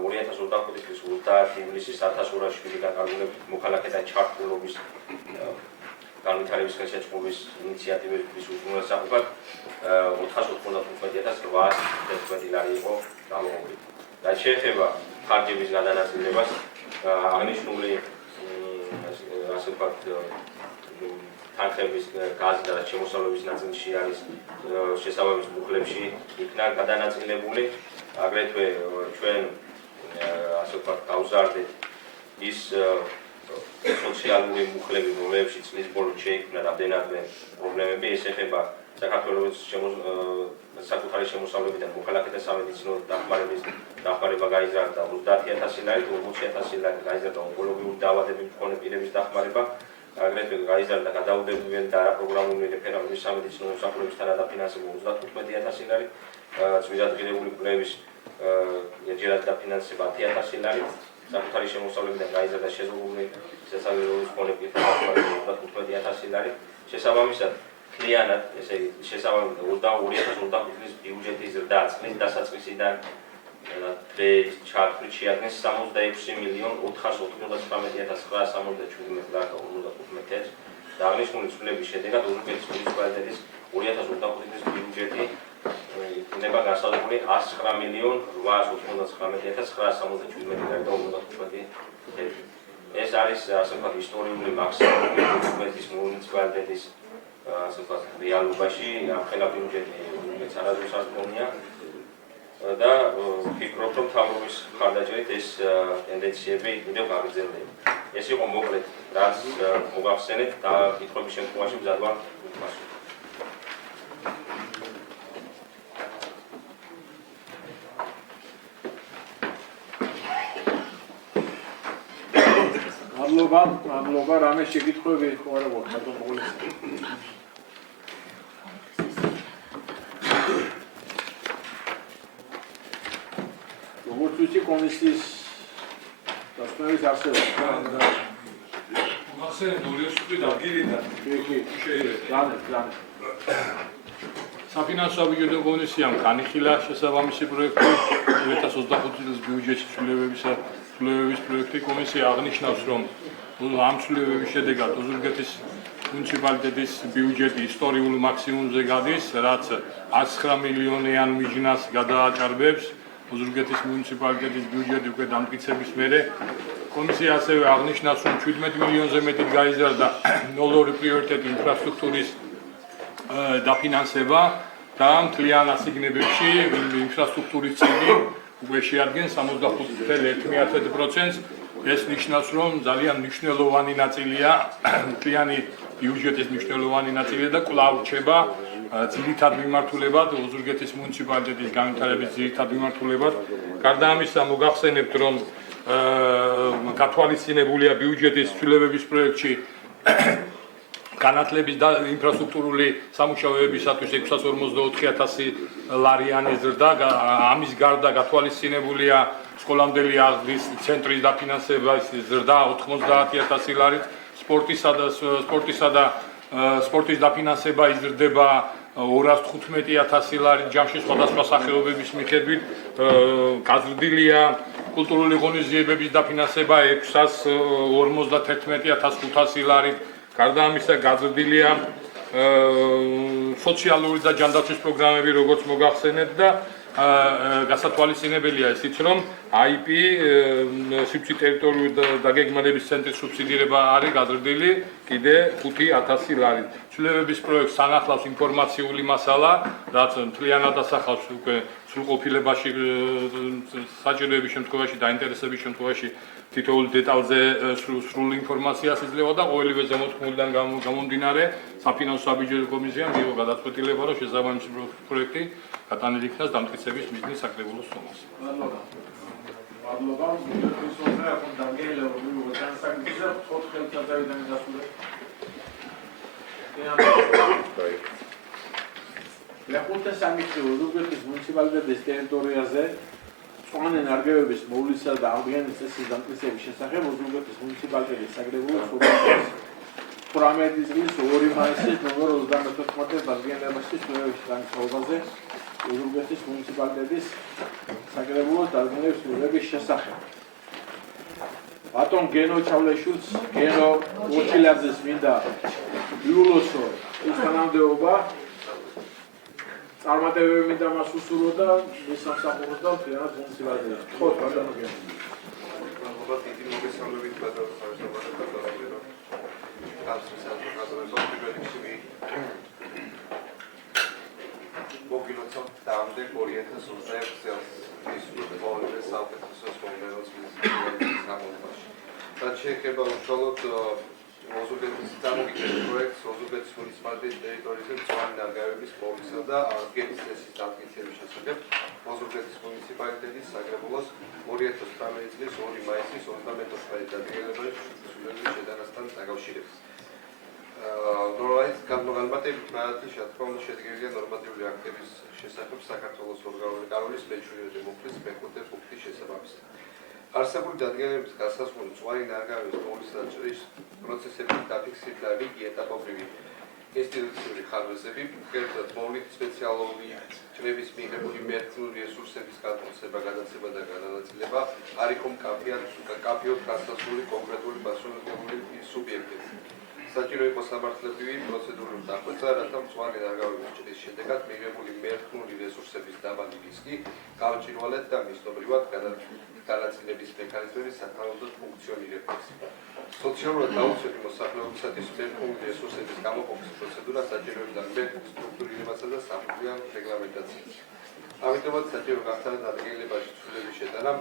2025 წლის 30 ივლისის 1207 განკარგულებით მოქალაქეთა ჩართულობის განვითარების ხელშეწყობის ინიციატივების უზრუნველსაყოფად 495.811 ლარი იყო გამოყენებული. რაც შეეხება ხარჯების გადანაწილებას, აღნიშნული ასე ვთქვათ თანხების გაზი და შემოსავლების ნაწილში არის შესაბამის მუხლებში იქნა გადანაწილებული. აგრეთვე ჩვენ ასე ვთქვათ გავზარდეთ ის სოციალური მუხლები, რომლებშიც წლის ბოლოს შეიქმნა რამდენადმე პრობლემები, ეს ეხება საქართველოს საკუთარი შემოსავლებიდან მოქალაქეთა სამედიცინო დახმარება გაიზარდა 30.000 ლარით, 40.000 ლარით გაიზარდა ონკოლოგიური დაავადებებით მქონე პირების დახმარება, აგრეთვე გაიზარდა გადაუდებებელი და არაპროგრამული რეფერალური სამედიცინო უსაფრთხოებისთან დაფინანსება 35.000 ლარით, წვრილადღირებული კვლევის ერთჯერადი დაფინანსება 10.000 ლარით, საკუთარი შემოსავლებიდან გაიზარდა შეზღუდული სასწავლებლის მქონე პირთა დახმარება 35.000 ლარით, შესაბამისად მთლიანად, ესე იგი, შესაბამისად 2025 წლის ბიუჯეტის ზრდა წლის დასაწყისიდან ჩართვლით შეადგენს 66.499.977 ლარს და 55 ცენტს და აღნიშნული ცვლილების შედეგად ულუგეთის მუნიციპალიტეტის 2025 წლის ბიუჯეტი იქნება გასაზრდილი 109.899.977 ლარი და 55 ცენტი. ეს არის ასე ვთქვათ ისტორიული მაქსიმუმი ულუგეთის მუნიციპალიტეტის ასე ვთქვათ რეალობაში ამხელა ბიუჯეტი რომელიც არასდროს არ გქონია და ვფიქრობ, რომ მთავრობის მხარდაჭერით ეს ტენდენციები კიდევ გაგრძელდება. ეს იყო მოკლედ, რაც მოგახსენეთ და კითხვების შემთხვევაში მზად ვარ პასუხ. მადლობა, რამე შეკითხვები ხო არა გვაქვს ბატონ ბოლოს. როგორც ვიცი კომისიის დასწრების არსებობა. მახსენე ნოლიოსტი დაგირიდან. კი. ძალიან. საფინანსო საბიუჯეტო კომისიამ განიხილა შესაბამისი პროექტი 2025 წლის ბიუჯეტის ცვლილებების პროექტი. კომისია აღნიშნავს, რომ ამ ცვლილებების შედეგად ოზურგეთის მუნიციპალიტეტის ბიუჯეტი ისტორიულ მაქსიმუმზე გადის, რაც 109 მილიონიან მიჯნას გადააჭარბებს. ოზურგეთის მუნიციპალიტეტის ბიუჯეტი უკვე დამტკიცების მერე კომისია ასევე აღნიშნავს, რომ 17 მილიონზე მეტი გაიზარდა ნოლური პრიორიტეტი ინფრასტრუქტურის დაფინანსება და მთლიან ასიგნებებში ინფრასტრუქტურის წილი უკვე შეადგენს 65.1%. ეს ნიშნავს, რომ ძალიან მნიშვნელოვანი ნაწილია მთლიანი ბიუჯეტის მნიშვნელოვანი ნაწილია და კვლავ რჩება ძირითად მიმართულებად ოზურგეთის მუნიციპალიტეტის განვითარების ძირითად მიმართულებად. გარდა ამისა მოგახსენებთ, რომ გათვალისწინებულია ბიუჯეტის ცვლილებების პროექტში განათლების და ინფრასტრუქტურული სამუშაოებისათვის 654.000 ლარიანი ზრდა. ამის გარდა გათვალისწინებულია სკოლამდელი აღზრდის ცენტრის დაფინანსების ზრდა 90.000 ლარით, სპორტის დაფინანსება იზრდება 215.000 ლარით ჯამში სხვადასხვა სახეობების მიხედვით, გაზრდილია კულტურული ღონისძიებების დაფინანსება 651.500 ლარით. გარდა ამისა გაზრდილია სოციალური და ჯანდაცვის პროგრამები, როგორც მოგახსენეთ და გასათვალისწინებელია ისიც, რომ IP სივრცე ტერიტორიული დაგეგმარების ცენტრის სუბსიდირება არის გაზრდილი კიდე 5,000 ლარით. ცვლილებების პროექტს ანახლავს ინფორმაციული მასალა, რაც მთლიანად ასახავს უკვე სრულყოფილებაში საჭიროების შემთხვევაში, დაინტერესების შემთხვევაში თითოეულ დეტალზე სრული ინფორმაციას იძლევა და ყოველივე ზემოთქმულიდან გამომდინარე საფინანსო საბიუჯეტო კომისიამ მიიღო გადაწყვეტილება, რომ შესაბამისი პროექტი გატანილი იქნას დამტკიცების მიზნის საკრებულოს სომას. მადლობა. მისოზე ახლა დაგელა რომ მივიღოთ განსაკუთრებით 4 ხელმძღვანელთან დასრულდა. ლეხუთე სამიხე უზურგეთის მუნიციპალიტეტის ტერიტორიაზე წვანე ნარგავების მოვლისა და აღდგენის წესის დამტკიცების შესახებ უზურგეთის მუნიციპალიტეტის საკრებულოს 18 წლის 2 მაისის ნომერ 34 დადგენილებაში ცვლილებების განსხვავებაზე უზურგეთის მუნიციპალიტეტის საკრებულოს დადგენილების ცვლილებების შესახებ. ბატონ გენო ჩავლეშვილს, გენო ოჩილაძეს მინდა იულოსო ის თანამდებობა წარმატებები მინდა მას უსურვო და მის სამსახურს და მთლიანად მუნიციპალიტეტს. ხო, ბატონო გენო. მადლობა დიდი მოგესალმებით ბატონო სამსახურებო. მოგილოცო დამდე 2026 წელს ის უყურებელია საუკეთესო მომდევნოს გამოცემაში. რაც შეეხება უშუალოდ ოზურგეთის დამოუკიდებელ პროექტს ოზურგეთის მუნიციპალიტეტის ტერიტორიაზე მწვანე ნარგავების მოვლისა და აღდგენის წესის დამტკიცების შესახებ ოზურგეთის მუნიციპალიტეტის საკრებულოს 2018 წლის 2 მაისის 28 დადგენილების შეტანასთან დაკავშირებით. განმარტებით მათი შეთქმულებით შედგენილი ნორმატიული აქტების შესახებ საქართველოს ორგანული კანონის მეჩვიდმეტე მუხლის მეხუთე პუნქტის შესაბამისად. არსებული დადგენილების გასასვლელი მწვანე ნარგავების მოვლისა და ჭრის პროცესების დაფიქსირება და რიგი ეტაპობრივი ინსტიტუციური ხარვეზები, კერძოდ მოვლით სპეციალური ჭრების მიღებული მერქნული რესურსების გადმოცემა, გადაცემა და განანაწილება არ იყო მკაფიოდ გასასვლელი კონკრეტული მასშტაბური სუბიექტები. საჭირო იყო სამართლებრივი პროცედურული დახვეწა, რათა მწვანე ნარგავების ჭრის შედეგად მიღებული მერქნული რესურსების დაბალი რისკი გავჭირვალეთ და მისნობრივად განაწილების მექანიზმები საკმაოდ ფუნქციონირებს. სოციალურად დაუცველი მოსახლეობისათვის მერქნული რესურსების გამოყოფის პროცედურა საჭიროებდა მერქნის სტრუქტურირებასა და სამართლიან რეგლამენტაციას. ამიტომაც საჭირო გახდა დადგენილებაში ცვლილების შეტანა,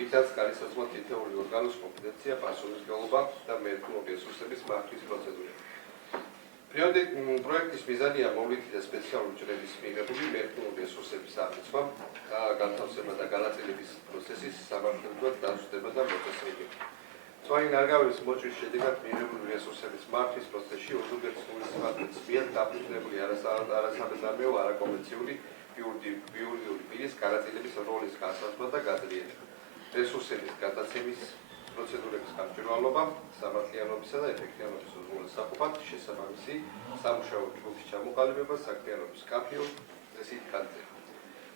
რითაც განისაზღვრა თითოეული ორგანოს კომპეტენცია, პასუხისმგებლობა და მერქნული რესურსების მართვის პროცედურები. პროექტის მიზანია მოვლითი და სპეციალური ჭრების მიღებული მერქნული რესურსების აღწევა, განთავსება და განაწილების პროცესის სამართლებრივად დაზუსტება და მოწესრიგება. მწვანე ნარგავების მოჭრის შედეგად მიღებული რესურსების მართვის პროცესში ოზურგეთის მუნიციპალიტეტის მიერ დაფუძნებული არასამეწარმეო არაკომერციული იურიდიული პირის განაწილების როლის განსაზღვრა და გაძლიერება. რესურსების გადაცემის პროცედურების გამჭვირვალობა, სამართლიანობისა და ეფექტიანობის უზრუნველსაყოფად შესაბამისი სამუშაო ჯგუფის ჩამოყალიბება, საქმიანობის მკაფიო წესით განცემა.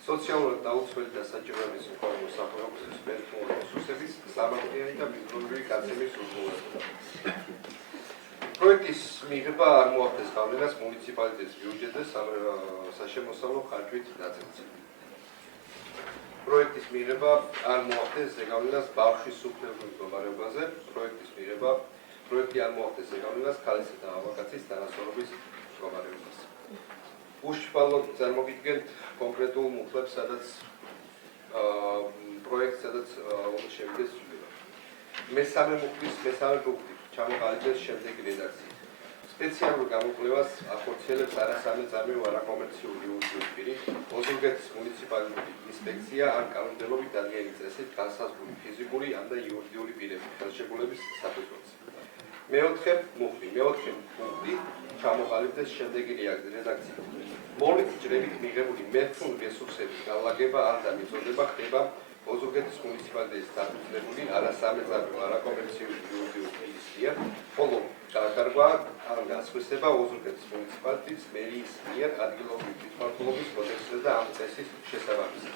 სოციალურად დაუცველი და საჭიროების მქონე მოსახლეობის მერქნული რესურსების სამართლიანი და მიზნური გაცემის უზრუნველსაყოფად. პროექტის მიღება არ მოახდენს გავლენას მუნიციპალიტეტის ბიუჯეტზე საშემოსავლო ხარჯვით ნაწილზე. პროექტის მიღება არ მოახდენს ზეგავლენას ბავშვის სუფლების მდგომარეობაზე, პროექტი არ მოახდენს ზეგავლენას ქალისა და მამაკაცის თანასწორობის მდგომარეობაზე. უშუალოდ წარმოგიდგენთ კონკრეტულ მუხლებს, სადაც პროექტს სადაც უნდა შევიდეს ცვლილება. მესამე მუხლის მესამე პუნქტი ჩამოყალიბდეს შემდეგი რედაქციით. სპეციალურ გამოკვლევას ახორციელებს არასამეწარმეო არაკომერციული იურიდიული პირი, ოზურგეთის მუნიციპალიტეტის ინსპექცია ან კანონმდებლობით დადგენილი წესით განსაზღვრული ფიზიკური ან და იურიდიული პირების ხელშეკრულების საფუძველზე. მეოთხე პუნქტი ჩამოყალიბდეს შემდეგი რედაქციით. მოვლითი ჭრებით მიღებული მერქნული რესურსების განლაგება ან და მიწოდება ხდება ოზურგეთის მუნიციპალიტეტის დაფუძნებული არასამეწარმეო არაკომერციული იურიდიული პირის მიერ, ხოლო გადაგარგვა ან გასხვისება ოზურგეთის მუნიციპალიტეტის მერიის მიერ ადგილობრივი თვითმმართველობის კოდექსზე და ამ წესის შესაბამისად.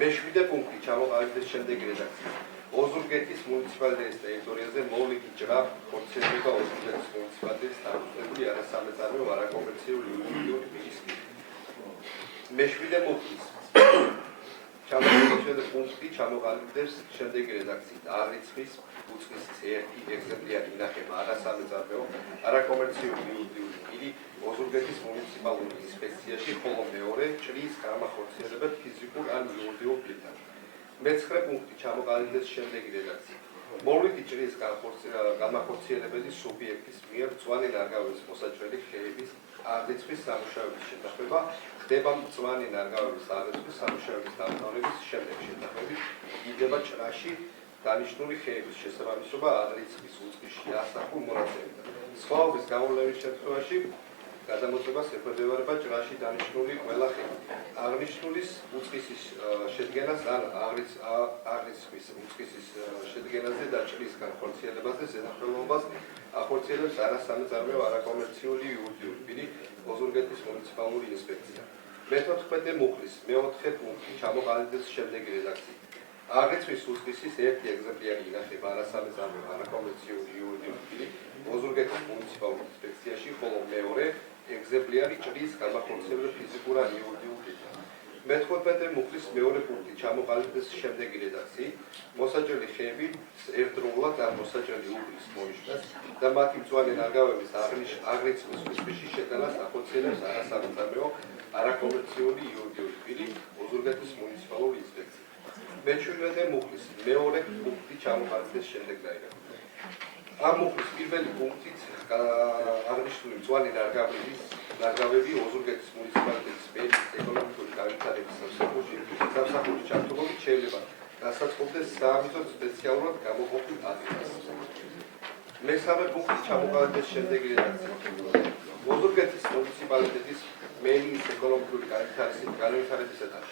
მეშვიდე პუნქტი ჩამოყალიბდეს შემდეგი რედაქციით. ოზურგეთის მუნიციპალიტეტის ტერიტორიაზე მოვლითი ჭრა ხორციელდება ოზურგეთის მუნიციპალიტეტის დაფუძნებული არასამეწარმეო არაკომერციული იურიდიული პირის მიერ. მეშვიდე მუხლის ჩამოყალიბდა პუნქტი ჩამოყალიბდებს შემდეგი რედაქციით აღრიცხვის უწყისის ერთი ეგზემპლიარი ინახება არასამეწარმეო არაკომერციული იურიდიული პირი ოზურგეთის მუნიციპალურ ინსპექციაში, ხოლო მეორე ჭრის გამახორციელებად ფიზიკურ ან იურიდიულ პირთან. მეცხრე პუნქტი ჩამოყალიბდეს შემდეგი რედაქციით. მოვლითი ჭრის გამახორციელებელი სუბიექტის მიერ მწვანე ნარგავების მოსაჭრელი ხეების აღრიცხვის სამუშაოების შეთანხმება ხდება მწვანე ნარგავების აღრიცხვის სამუშაოების დამთავრების შემდეგ შეთანხმებით იდება ჭრაში დანიშნული ხეების შესაბამისობა აღრიცხვის უწყისში ასახულ მონაცემებთან. სხვაობის გამოვლენის შემთხვევაში გადამოწებას ეფუძნება ჭრაში დანიშნული ყველა ხე. აღნიშნულის უწყისის შედგენას ან აღრიცხვის უწყისის შედგენაზე და ჭრის განხორციელებაზე ზედამხედველობას ახორციელებს არასამეწარმეო არაკომერციული იურიდიული პირი ოზურგეთის მუნიციპალური ინსპექცია. მე-14 მუხლის მე-4 პუნქტი ჩამოყალიბდეს შემდეგი რედაქციით. აღრიცხვის უწყისის ერთი ეგზემპლიარი ინახება არასამეწარმეო არაკომერციული იურიდიული პირი ოზურგეთის მუნიციპალურ ინსპექციაში, ხოლო მეორე ეგზემპლიარი ჭრის გამახორციელებელ ფიზიკურ ან იურიდიულ პირთან. მე-15 მუხლის მეორე პუნქტი ჩამოყალიბდეს შემდეგი რედაქციით. მოსაჭრელი ხეები ერთდროულად ან მოსაჭრელი უბრის მონიშნას და მათი მწვანე ნარგავების აღრიცხვის უწყისში შეტანას ახორციელებს არასამეწარმეო არაკომერციული იურიდიული პირი ოზურგეთის მუნიციპალური ინსპექცია. მე-17 მუხლის მეორე პუნქტი ჩამოყალიბდეს შემდეგნაირად. ამ მუხლის პირველი პუნქტით აღნიშნული მწვანე ნარგავები ოზურგეთის მუნიციპალიტეტის მერის ეკონომიკური განვითარების სამსახურის ჩართულობით შეიძლება განსაწყობდეს საამისოდ სპეციალურად გამოყოფილ ადგილას. მე-3 პუნქტი ჩამოყალიბდეს შემდეგი რედაქციით. ოზურგეთის მუნიციპალიტეტის მერის ეკონომიკური განვითარებისა და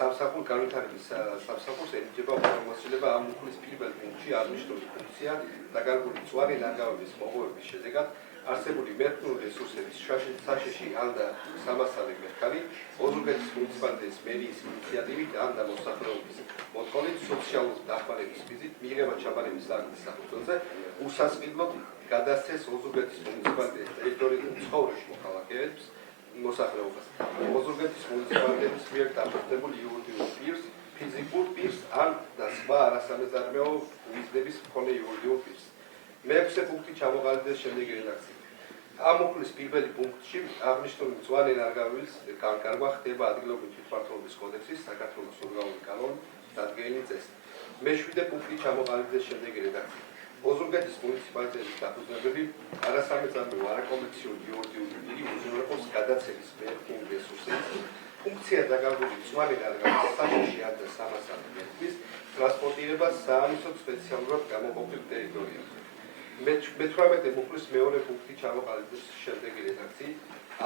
სამსახურ განვითარების სამსახურს ენიჭება უპირატესობა ამ მუხლის პირველ პუნქტში აღნიშნული ფუნქცია დაკარგული მწვანე ნარგავების მოპოვების შედეგად არსებული მერქნული რესურსების საშიში ან და სამასწავლო მერქანი ოზურგეთის მუნიციპალიტეტის მერის ინიციატივით ან და მოსახლეობის მოთხოვნით სოციალურ დახმარების მიზნით მიიღება ჩაბარების აქტის საფუძველზე უსასყიდლოდ გადასცეს ოზურგეთის მუნიციპალიტეტის ტერიტორიაზე ცხოვრებულ მოქალაქეებს მოსახლეობას. ოზურგეთის მუნიციპალიტეტის მიერ დამზადებულ იურიდიულ პირს, ფიზიკურ პირს ან და სხვა არასამეწარმეო მიზნების მქონე იურიდიულ პირს. მე-6 პუნქტი ჩამოყალიბდეს შემდეგი რედაქციით. ამ მუხლის პირველი პუნქტში აღნიშნული მწვანე ნარგავების განკარგვა ხდება ადგილობრივი თვითმმართველობის კოდექსის საქართველოს ორგანული კანონის დადგენილი წესით. მე-7 პუნქტი ჩამოყალიბდეს შემდეგი რედაქციით. ოზურგეთის მუნიციპალიტეტის დაფუძნებები არასამეწარმეო არაკომერციული იურიდიული პირი უზრუნველყოფს გადაცემის მერქნული რესურსების ფუნქცია დაკარგული მწვანე ნარგავების საშიში ან და სამასწავლო მერქნის ტრანსპორტირებას საამისოდ სპეციალურად გამოყოფილ ტერიტორიაზე. მე-18 მუხლის მეორე პუნქტი ჩამოყალიბდეს შემდეგი რედაქციით.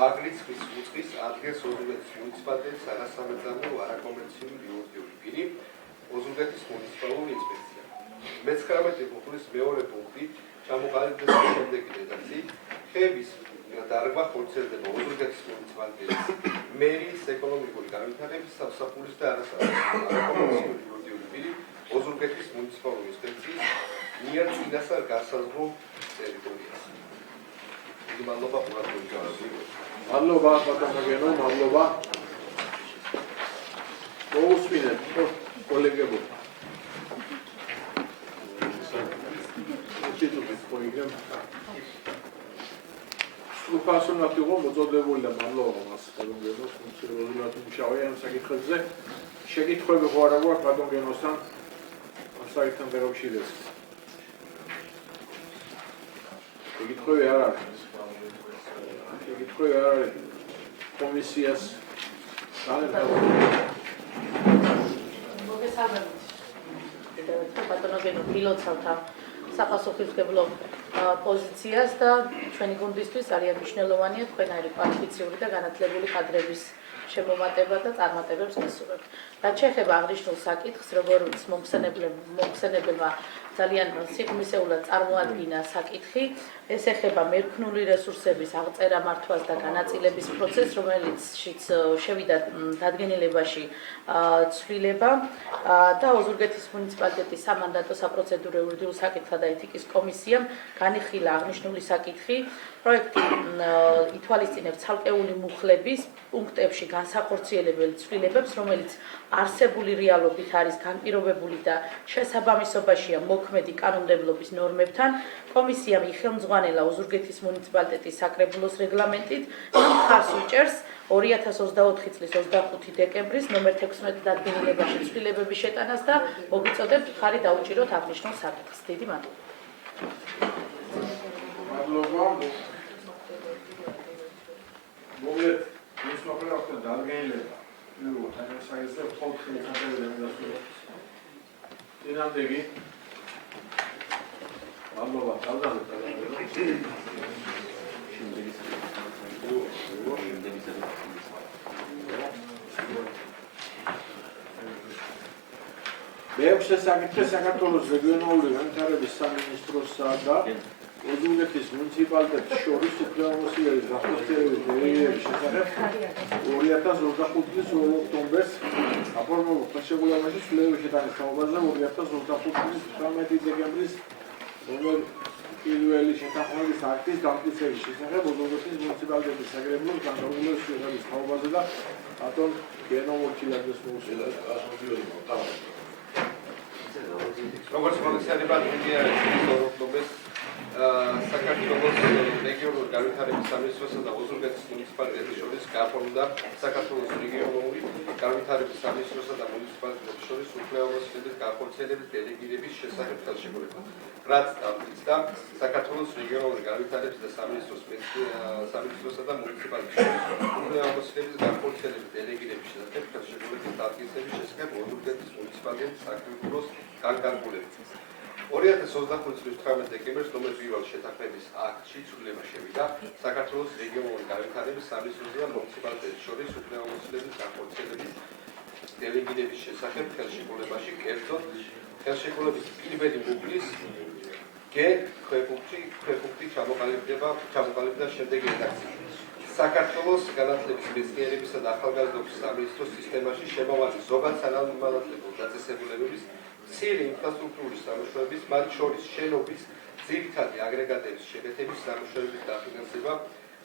აღრიცხვის უწყის ადგენს ოზურგეთის მუნიციპალიტეტის არასამეწარმეო არაკომერციული იურიდიული პირი ოზურგეთის მუნიციპალური ინსპექცია. მე-19 მუხლის მეორე პუნქტი ჩამოყალიბდეს შემდეგი რედაქციით. ხეების დარგვა ხორციელდება ოზურგეთის მუნიციპალიტეტის მერის ეკონომიკური განვითარების სამსახურის და არაკომერციული იურიდიული პირი ოზურგეთის მუნიციპალური ინსპექციის მიერ წინასწარ განსაზღვრულ ტერიტორიაზე. მადლობა ყურადღებისთვის. მადლობა ბატონო გენო, მადლობა. მოусმინეთ კოლეგებო. უპასუხოთ იყო მოწოდებული და მადლობა მას ბატონ გენოს ფუნქციონალურად მუშაობენ ამ საკითხებზე. შეკითხვები ხო არა გვაქვს ბატონ გენოსთან? ამ საკითხთან დაკავშირებით. შეკითხვები არ არის. შეკითხვები არ არის. კომისიას მოგესალმებით. ბატონო გენო პილოტსავთ საპასუხისმგებლო პოზიციას და ჩვენი გუნდისთვის ძალიან მნიშვნელოვანია თქვენაერი კვალიფიციური და განათლებული კადრების შემომატება და წარმატებებს გასურვებთ. რაც შეეხება აღნიშნულ საკითხს, როგორც მომხსენებელმა ძალიან სიღრმისეულად წარმოადგინა საკითხი, ეს ეხება მერქნული რესურსების აღწერა მართვას და განაწილების პროცესს, რომელიცშიც შევიდა დადგენილებაში ცვლილება და ოზურგეთის მუნიციპალიტეტის სამანდატო საპროცედურო იურიდიულ საკითხთა და ეთიკის კომისიამ განიხილა აღნიშნული საკითხი. პროექტი ითვალისწინებს ცალკეული მუხლების პუნქტებში განსახორციელებელი ცვლილებებს, რომელიც არსებული რეალობით არის განპირობებული და შესაბამისობაშია მოქმედი კანონმდებლობის ნორმებთან. კომისიამ იხელმძღვანელა ოზურგეთის მუნიციპალიტეტის საკრებულოს რეგლამენტით და მხარს უჭერს 2024 წლის 25 დეკემბრის ნომერ 16 დადგენილებაში ცვლილებების შეტანას და მოგიწოდებთ ხარი დაუჭიროთ აღნიშნულ საკითხს. დიდი მადლობა. მოკლედ ის მოკლედ დადგენილება საერთოდ ხალხი ხარჯები დამიდასტურებს. დინამდეგი მადლობა თავდადეთ. მეექვსე საკითხი საქართველოს რეგიონალური განვითარების სამინისტროსა და ოზურგეთის მუნიციპალიტეტის შორის უფლებამოსილების განხორციელების დელეგირების შესახებ 2025 წლის 2 ოქტომბერს აფორმებულ ხელშეკრულებაში ცვლილებების შეტანის თაობაზე 2025 წლის 18 დეკემბრის ნომერ 1 შეთანხმების აქტის დამტკიცების შესახებ ოზურგეთის მუნიციპალიტეტის საკრებულოს განკარგულების შეღების თაობაზე და ბატონ გენო მორჩილაძეს მოუსწრებთ. როგორც მოიხსენება, 2 ოქტომბერს საქართველოს რეგიონული განვითარების სამინისტროსა და ოზურგეთის მუნიციპალიტეტის შორის გააფორმდა საქართველოს რეგიონული განვითარების სამინისტროსა და მუნიციპალიტეტის შორის უფლებამოსილების განხორციელების დელეგირების შესახებ ხელშეკრულება, რაც დამტკიცდა საქართველოს რეგიონული განვითარების და სამინისტროსა და მუნიციპალიტეტის შორის უფლებამოსილების განხორციელების დელეგირების შესახებ ხელშეკრულების დამტკიცების შესახებ ოზურგეთის მუნიციპალიტეტის საკრებულოს განკარგულებით. 2025 წლის 18 დეკემბრის ნომერ 1 შეთანხმების აქტში ცვლილება შევიდა საქართველოს რეგიონული განვითარების სამინისტროსა და მუნიციპალიტეტის შორის უფლებამოსილების განხორციელების დელეგირების შესახებ ხელშეკრულებაში, კერძოდ ხელშეკრულების პირველი მუხლის ქვეპუნქტი ჩამოყალიბდა შემდეგი რედაქციით. საქართველოს განათლების, მეცნიერებისა და ახალგაზრდობის სამინისტროს სისტემაში შემავალი ზოგად საგანმანათლებლო დაწესებულებების მცირე ინფრასტრუქტურის სამუშაოების, მათ შორის შენობის ძირითადი აგრეგატების შეკეთების სამუშაოების დაფინანსება,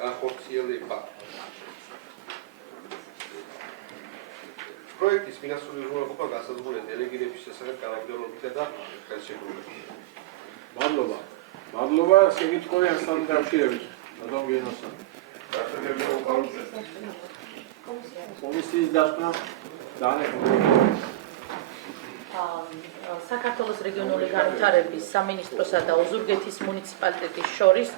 განხორციელება. პროექტის ფინანსური უზრუნველყოფა განსაზღვრულია დელეგირების შესახებ კანონმდებლობითა და ხელშეკრულებით. მადლობა, შეკითხვები ასთან დაკავშირებით. ბატონ გენოსთან. კომისიის დასკვნა დაანახოთ. საქართველოს რეგიონული განვითარების სამინისტროსა და ოზურგეთის მუნიციპალიტეტის შორის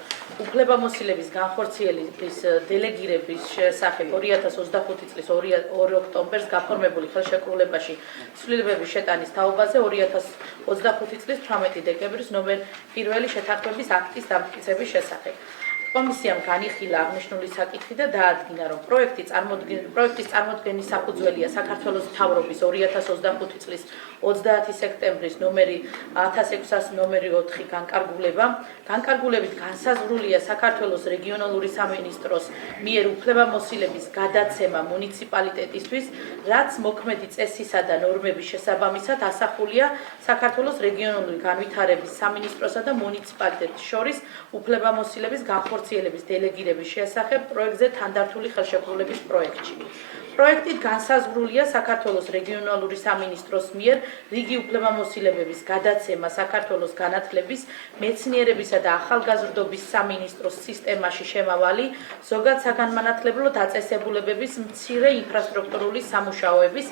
უფლებამოსილების განხორციელების დელეგირების შესახებ 2025 წლის 2 ოქტომბერს გაფორმებული ხელშეკრულებაში ცვლილებების შეტანის თაობაზე 2025 წლის 18 დეკემბრის ნომერ 1 შეთანხმების აქტის დამტკიცების შესახებ. კომისიამ განიხილა აღნიშნული საკითხი და დაადგინა, რომ პროექტის წარმოდგენის საფუძველია საქართველოს მთავრობის 2025 წლის 30 სექტემბრის ნომერი 1600 ნომერი 4 განკარგულება. განკარგულებით განსაზღვრულია საქართველოს რეგიონალური სამინისტროს მიერ უფლებამოსილების გადაცემა მუნიციპალიტეტისთვის, რაც მოქმედი წესისა და ნორმების შესაბამისად ასახულია საქართველოს რეგიონული განვითარების სამინისტროსა და მუნიციპალიტეტის შორის უფლებამოსილების განხორციელების დელეგირების შესახებ პროექტზე თანდართული ხელშეკრულების პროექტში. პროექტით განსაზღვრულია საქართველოს რეგიონალური სამინისტროს მიერ რიგი უფლებამოსილებების გადაცემა საქართველოს განათლების, მეცნიერებისა და ახალგაზრდობის სამინისტროს სისტემაში შემავალი ზოგად საგანმანათლებლო დაწესებულებების მცირე ინფრასტრუქტურული სამუშაოების,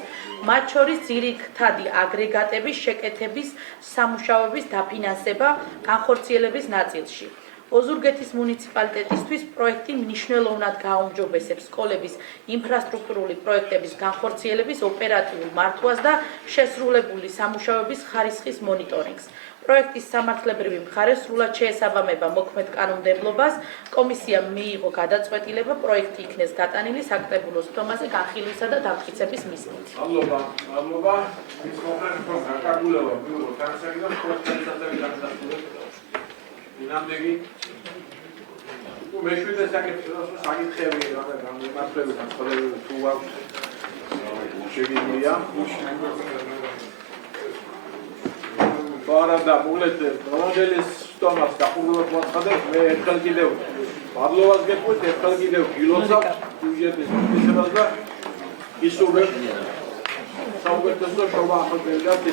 მათ შორის ძირითადი აგრეგატების შეკეთების სამუშაოების დაფინანსება განხორციელების ნაწილში. ოზურგეთის მუნიციპალიტეტისთვის პროექტი მნიშვნელოვნად გააუმჯობესებს სკოლების ინფრასტრუქტურული პროექტების განხორციელების ოპერატიულ მართვას და შესრულებული სამუშაოების ხარისხის მონიტორინგს. პროექტის სამართლებრივი მხარე სრულად შეესაბამება მოქმედ კანონმდებლობას. კომისიამ მიიღო გადაწყვეტილება პროექტი იქნეს გატანილი საკრებულოს სხდომაზე განხილვისა და დამტკიცების მიზნით. მადლობა. ის მომხდარა გაკაგულება მიიღო განსაკუთრებით პროექტის გადასახადები. დინამდეგი მეშვიდე საკითხები გამიმართები განსხვავებული თუ აქვს შეგიძლია ბარადა მულეთ პროდელის სტომას გახურულად მოაცხადებს მე ერთხელ კიდევ მადლობას გეყვით ერთხელ კიდევ გილოცავთ ბიუჯეტის მისებას და ისურვებ საუკეთესო შრომა ახალ პერიოდში